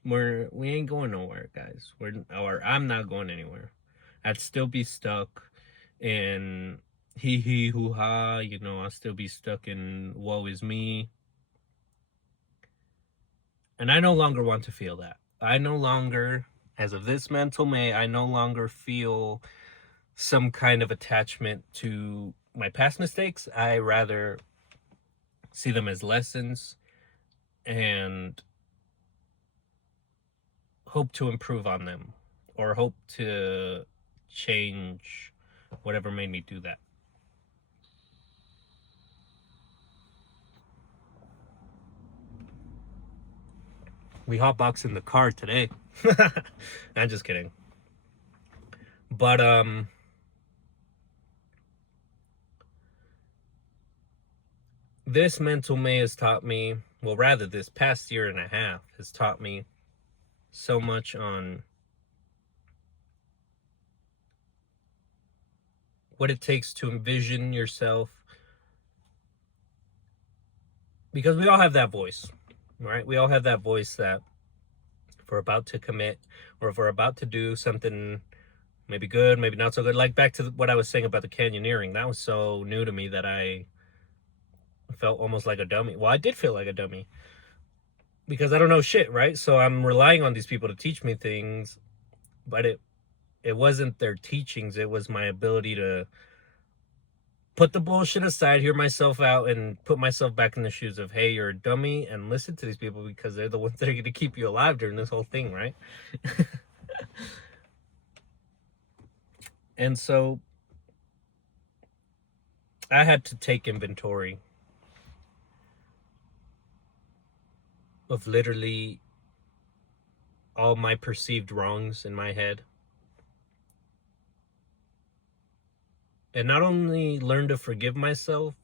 we ain't going nowhere, guys. Or I'm not going anywhere. I'd still be stuck in hee hoo ha, I'll still be stuck in woe is me. And I no longer want to feel that. I no longer, as of this mental May, I no longer feel some kind of attachment to my past mistakes. I rather see them as lessons, and hope to improve on them, or hope to change whatever made me do that. We hotbox in the car today. I'm just kidding. But this mental May has taught me, well, rather, this past year and a half has taught me so much on what it takes to envision yourself. Because we all have that voice, right? We all have that voice that, if we're about to commit, or if we're about to do something maybe good, maybe not so good, like back to what I was saying about the canyoneering, that was so new to me that I felt almost like a dummy. Well, I did feel like a dummy, because I don't know shit, right? So I'm relying on these people to teach me things, but it wasn't their teachings, it was my ability to put the bullshit aside, hear myself out, and put myself back in the shoes of, hey, you're a dummy, and listen to these people, because they're the ones that are going to keep you alive during this whole thing, right? And so I had to take inventory of literally all my perceived wrongs in my head, and not only learn to forgive myself,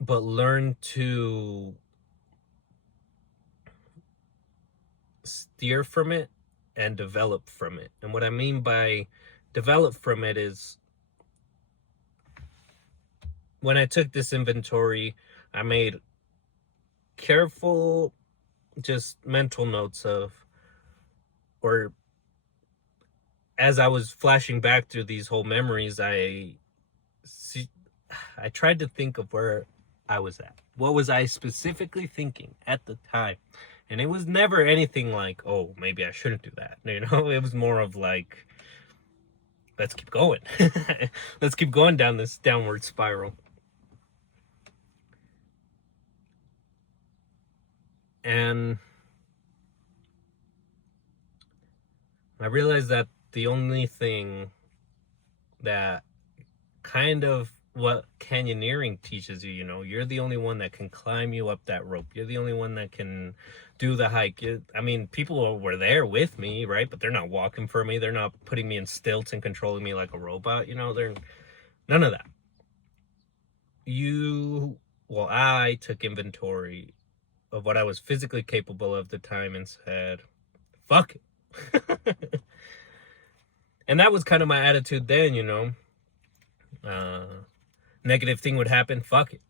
but learn to steer from it and develop from it. And what I mean by developed from it is when I took this inventory, I made careful, just mental notes of, or as I was flashing back through these whole memories, I tried to think of where I was at. What was I specifically thinking at the time? And it was never anything like, oh, maybe I shouldn't do that. You know, it was more of like, let's keep going. Let's keep going down this downward spiral. And I realized that the only thing that kind of what canyoneering teaches you, you know, you're the only one that can climb you up that rope. You're the only one that can do the hike. I mean, people were there with me, right? But they're not walking for me. They're not putting me in stilts and controlling me like a robot. You know, they're none of that. I took inventory of what I was physically capable of at the time and said, fuck it. And that was kind of my attitude then, you know. Negative thing would happen, fuck it.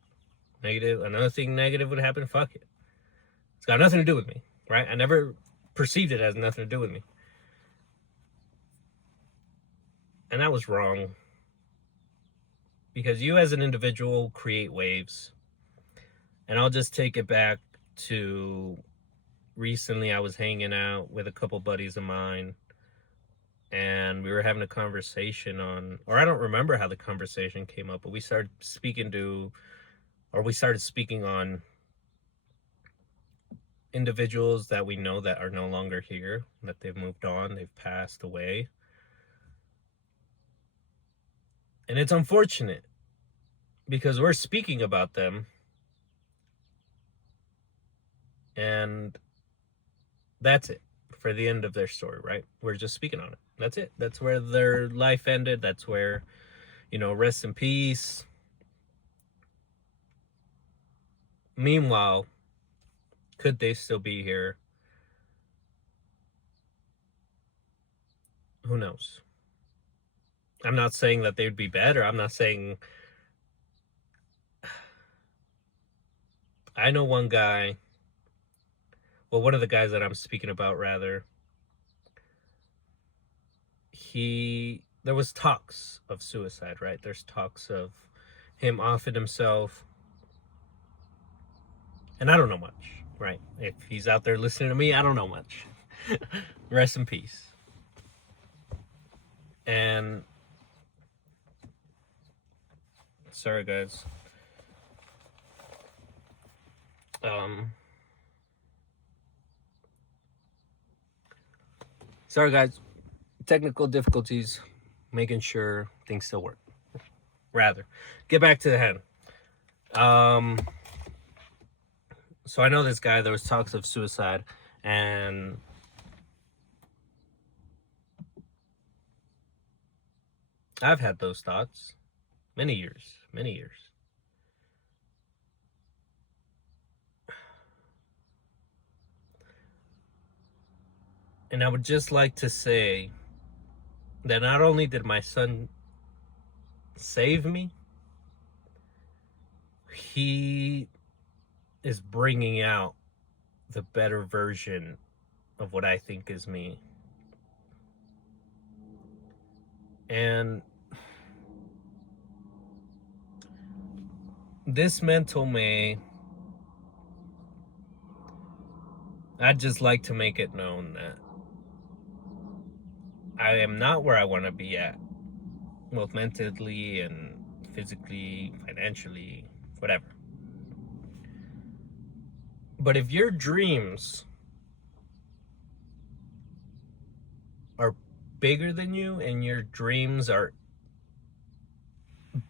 Another thing negative would happen, fuck it. It's got nothing to do with me, right? I never perceived it as nothing to do with me. And that was wrong. Because you as an individual create waves. And I'll just take it back to recently I was hanging out with a couple buddies of mine. And we were having a conversation on, or I don't remember how the conversation came up, but we started speaking on individuals that we know that are no longer here, that they've moved on, they've passed away. And it's unfortunate because we're speaking about them and that's it for the end of their story, right? We're just speaking on it. That's it. That's where their life ended. That's where, you know, rest in peace. Meanwhile, could they still be here? Who knows? I'm not saying that they'd be better. I'm not saying... I know one guy, well, one of the guys that I'm speaking about, rather, there was talks of suicide, right? There's talks of him offing himself. And I don't know much, right? If he's out there listening to me, I don't know much. Rest in peace. And sorry, guys. Sorry, guys. Technical difficulties, making sure things still work. Rather, get back to the hand. So I know this guy, there was talks of suicide, and I've had those thoughts many years. And I would just like to say that not only did my son save me, he is bringing out the better version of what I think is me. And this mental May, I'd just like to make it known that I am not where I want to be at, both mentally and physically, financially, whatever. But if your dreams are bigger than you and your dreams are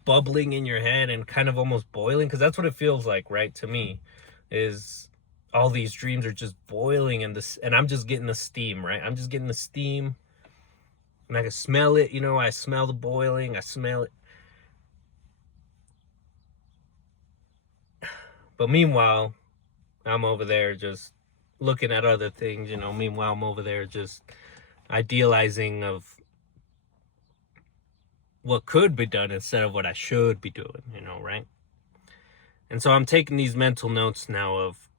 bubbling in your head and kind of almost boiling, because that's what it feels like, right, to me, is all these dreams are just boiling in this, and I'm just getting the steam, right? I'm just getting the steam, and I can smell it, you know, I smell the boiling, I smell it. But meanwhile, I'm over there just looking at other things, you know. Meanwhile, I'm over there just idealizing of what could be done instead of what I should be doing, right? And so I'm taking these mental notes now of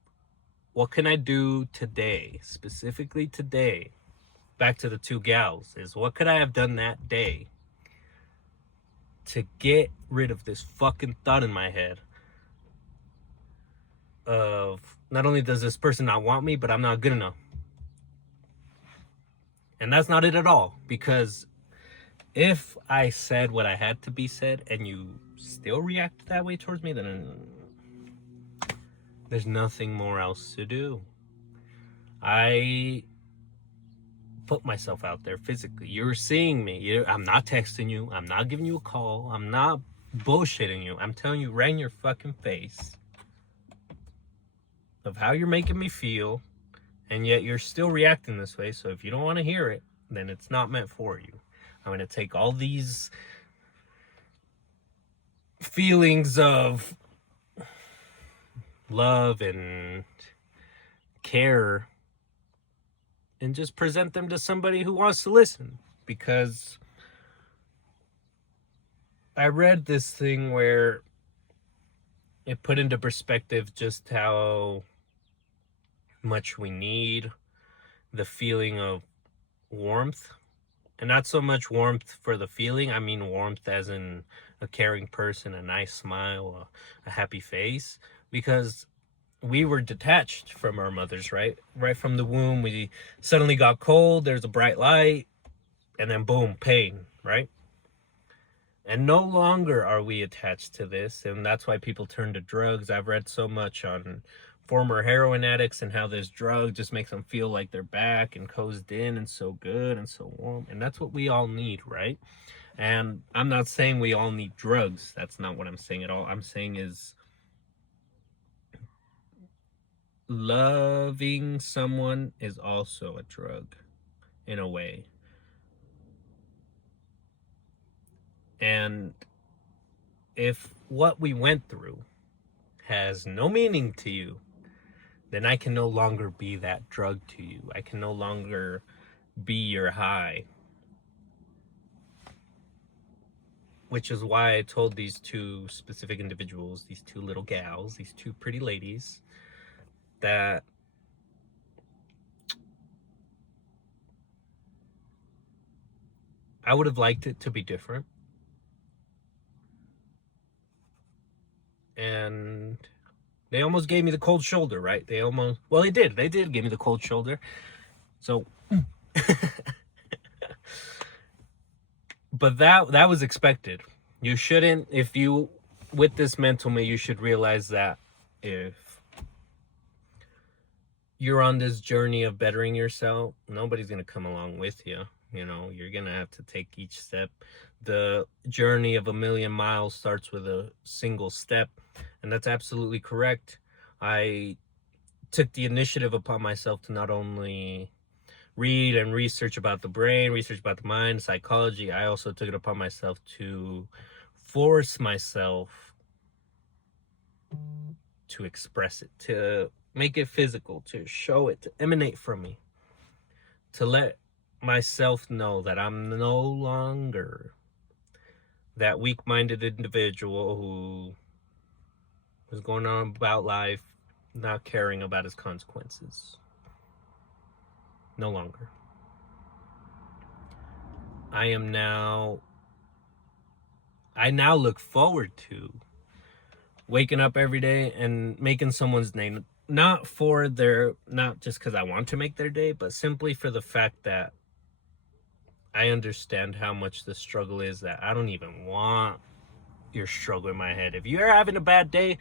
what can I do today, specifically today. Back to the two gals, is what could I have done that day to get rid of this fucking thought in my head of not only does this person not want me, but I'm not good enough. And that's not it at all, because if I said what I had to be said and you still react that way towards me, then there's nothing more else to do. I put myself out there physically. You're seeing me. I'm not texting you. I'm not giving you a call. I'm not bullshitting you. I'm telling you right in your fucking face of how you're making me feel, and yet you're still reacting this way. So if you don't want to hear it, then it's not meant for you. I'm going to take all these feelings of love and care and just present them to somebody who wants to listen. Because I read this thing where it put into perspective just how much we need the feeling of warmth. And not so much warmth for the feeling, I mean warmth as in a caring person, a nice smile, a happy face. Because we were detached from our mothers, right? Right from the womb, we suddenly got cold, there's a bright light, and then boom, pain, right? And no longer are we attached to this, and that's why people turn to drugs. I've read so much on former heroin addicts and how this drug just makes them feel like they're back and cozied in and so good and so warm. And that's what we all need, right? And I'm not saying we all need drugs. That's not what I'm saying at all. I'm saying is loving someone is also a drug in a way. And if what we went through has no meaning to you, then I can no longer be that drug to you. I can no longer be your high. Which is why I told these two specific individuals, these two little gals, these two pretty ladies, that I would have liked it to be different. And they almost gave me the cold shoulder, right? They did give me the cold shoulder. So but that was expected. You shouldn't, if you with this mental me, you should realize that if you're on this journey of bettering yourself, nobody's going to come along with you. You're going to have to take each step. The journey of a million miles starts with a single step, and that's absolutely correct. I took the initiative upon myself to not only read and research about the brain, research about the mind, psychology. I also took it upon myself to force myself to express it, to make it physical, to show it, to emanate from me, to let myself know that I'm no longer that weak-minded individual who is going on about life not caring about his consequences. No longer. I now look forward to waking up every day and making someone's name, not just because I want to make their day, but simply for the fact that I understand how much the struggle is, that I don't even want your struggle in my head. If you're having a bad day,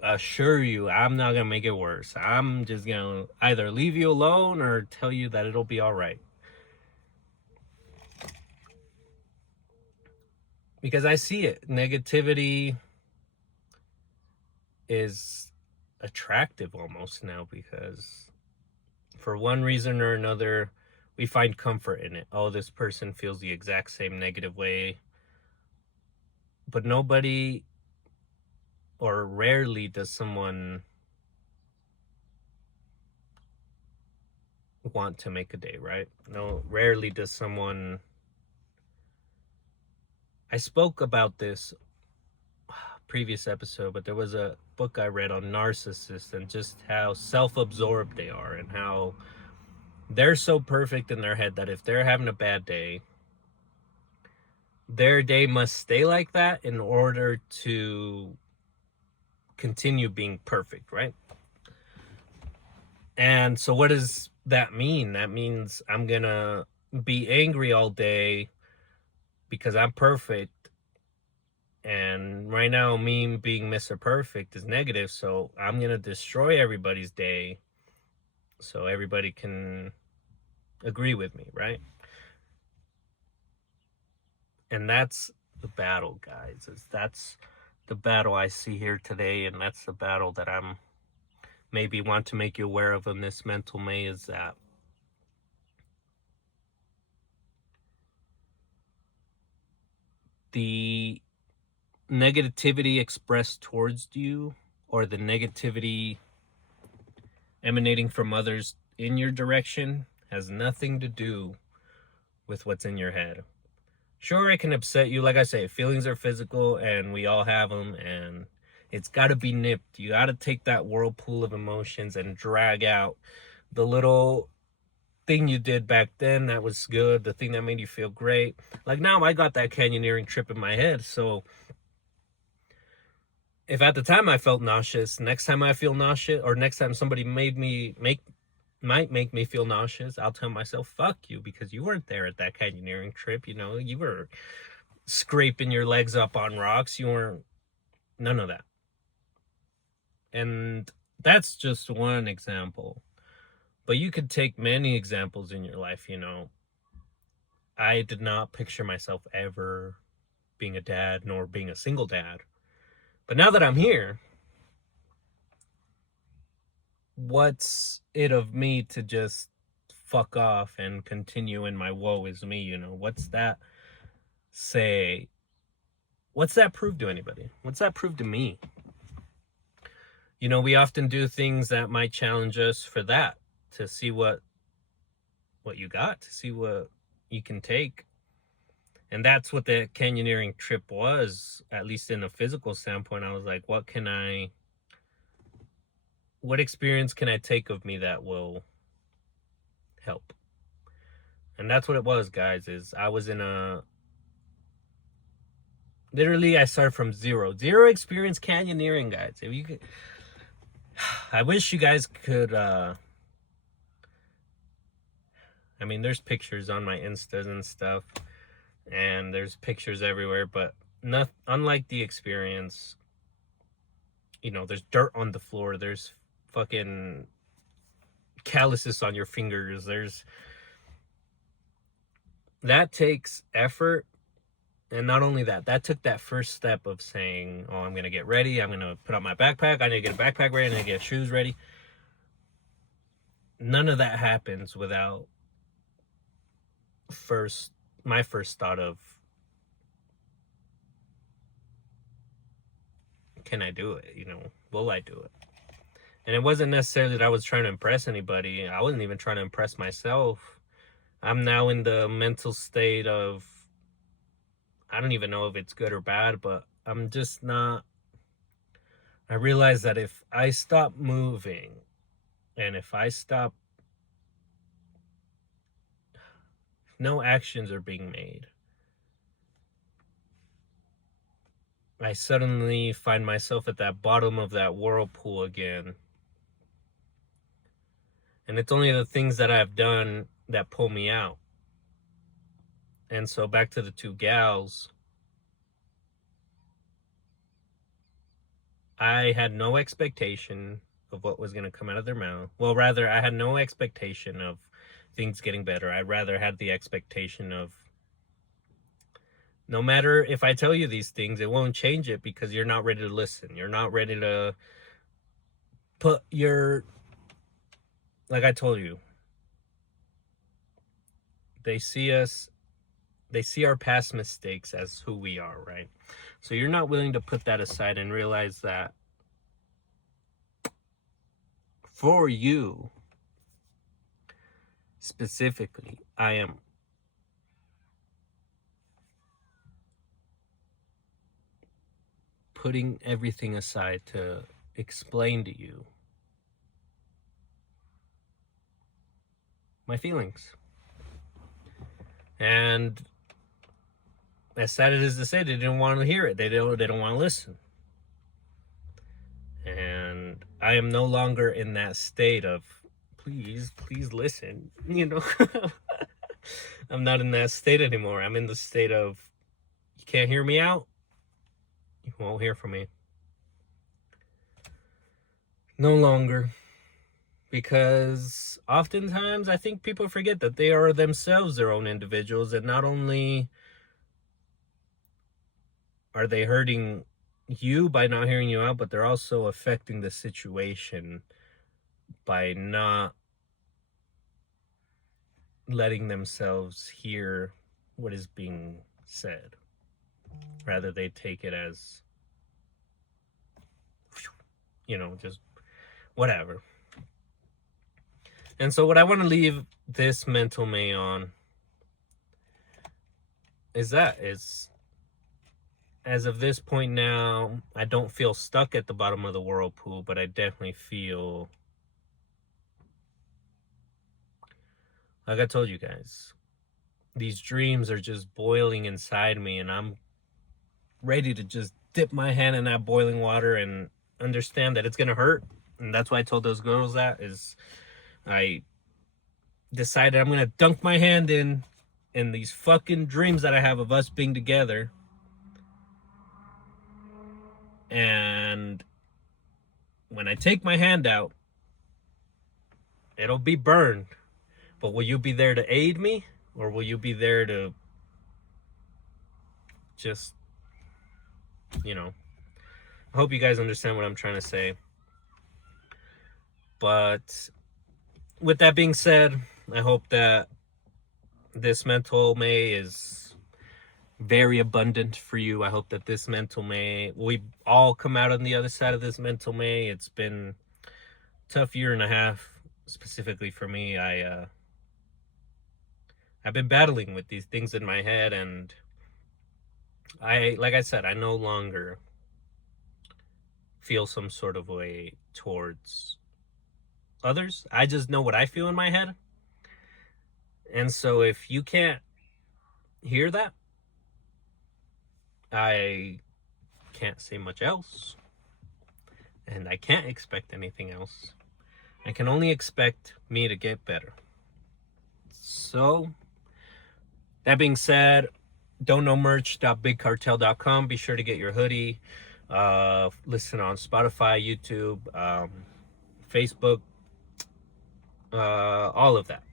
assure you I'm not gonna make it worse. I'm just gonna either leave you alone or tell you that it'll be all right. Because I see it. Negativity is attractive almost now, because for one reason or another we find comfort in it. Oh, this person feels the exact same negative way. But nobody, or rarely does someone want to make a day, right? No, rarely does someone, I spoke about this previous episode, but there was a book I read on narcissists and just how self-absorbed they are and how they're so perfect in their head that if they're having a bad day, their day must stay like that in order to continue being perfect, right? And so what does that mean? That means I'm gonna be angry all day because I'm perfect. And right now, me being Mr. Perfect is negative, so I'm gonna destroy everybody's day so everybody can agree with me, right? And that's the battle, guys. That's the battle I see here today, and that's the battle that I'm maybe want to make you aware of in this mental May, is that the negativity expressed towards you, or the negativity emanating from others in your direction, has nothing to do with what's in your head. Sure, it can upset you. Like I say, feelings are physical and we all have them, and it's got to be nipped. You got to take that whirlpool of emotions and drag out the little thing you did back then that was good, the thing that made you feel great. Like now I got that canyoneering trip in my head, so if at the time I felt nauseous, next time I feel nauseous, or next time somebody might make me feel nauseous, I'll tell myself, fuck you, because you weren't there at that canyoneering trip. You were scraping your legs up on rocks. You weren't, none of that. And that's just one example. But you could take many examples in your life. I did not picture myself ever being a dad, nor being a single dad. But now that I'm here, what's it of me to just fuck off and continue in my woe is me? What's that say? What's that prove to anybody? What's that prove to me? We often do things that might challenge us for that, to see what you got, to see what you can take. And that's what the canyoneering trip was, at least in a physical standpoint. I was like, what experience can I take of me that will help? And that's what it was, guys. Is I was literally, I started from zero experience canyoneering, guys. If you could, I wish you guys could, there's pictures on my Instas and stuff, and there's pictures everywhere, but unlike the experience, there's dirt on the floor, there's fucking calluses on your fingers, that takes effort. And not only that took that first step of saying, oh, I'm going to get ready, I'm going to put on my backpack, I need to get a backpack ready, I need to get shoes ready. None of that happens without my first thought of, can I do it? Will I do it? And it wasn't necessarily that I was trying to impress anybody. I wasn't even trying to impress myself. I'm now in the mental state of, I don't even know if it's good or bad, but I'm just not. I realize that if I stop moving, and if no actions are being made, I suddenly find myself at that bottom of that whirlpool again. And it's only the things that I've done that pull me out. And so back to the two gals, I had no expectation of what was going to come out of their mouth. Well, rather, I had no expectation of things getting better. I rather had the expectation of, no matter if I tell you these things, it won't change it, because you're not ready to listen. You're not ready to put like I told you, they see our past mistakes as who we are, right? So you're not willing to put that aside and realize that for you specifically, I am putting everything aside to explain to you my feelings. And as sad it is to say, they didn't want to hear it. They don't want to listen. And I am no longer in that state of please listen, I'm not in that state anymore. I'm in the state of you can't hear me out, you won't hear from me. No longer. Because oftentimes I think people forget that they are themselves their own individuals, and not only are they hurting you by not hearing you out, but they're also affecting the situation by not letting themselves hear what is being said. Rather, they take it as, just whatever. And so what I want to leave this mental May on is as of this point now, I don't feel stuck at the bottom of the whirlpool, but I definitely feel, like I told you guys, these dreams are just boiling inside me, and I'm ready to just dip my hand in that boiling water and understand that it's gonna hurt. And that's why I told those girls that is I decided I'm gonna dunk my hand in these fucking dreams that I have of us being together. And when I take my hand out, it'll be burned. But will you be there to aid me? Or will you be there to just, I hope you guys understand what I'm trying to say. But with that being said, I hope that this mental May is very abundant for you. I hope that this mental May, we all come out on the other side of this mental May. It's been a tough year and a half, specifically for me. I've been battling with these things in my head, and like I said, I no longer feel some sort of way towards others. I just know what I feel in my head. And so if you can't hear that, I can't say much else. And I can't expect anything else. I can only expect me to get better. So, that being said, don'tknowmerch.bigcartel.com. Be sure to get your hoodie. Listen on Spotify, YouTube, Facebook, all of that.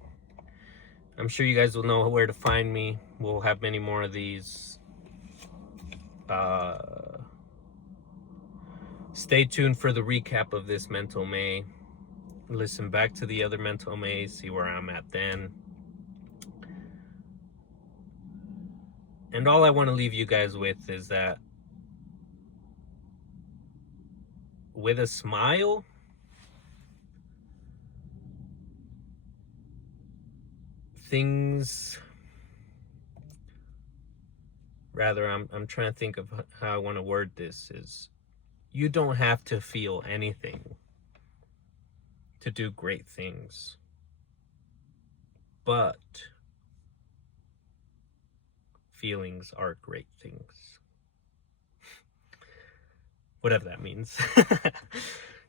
I'm sure you guys will know where to find me. We'll have many more of these. Stay tuned for the recap of this mental May. Listen back to the other mental May, see where I'm at then. And all I want to leave you guys with is that with a smile, I'm trying to think of how I want to word this, is you don't have to feel anything to do great things. But feelings are great things. Whatever that means.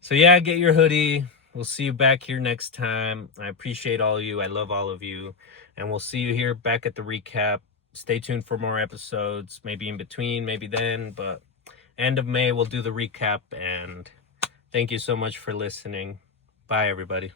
So yeah, get your hoodie. We'll see you back here next time. I appreciate all of you. I love all of you. And we'll see you here back at the recap. Stay tuned for more episodes. Maybe in between, maybe then. But end of May, we'll do the recap. And thank you so much for listening. Bye, everybody.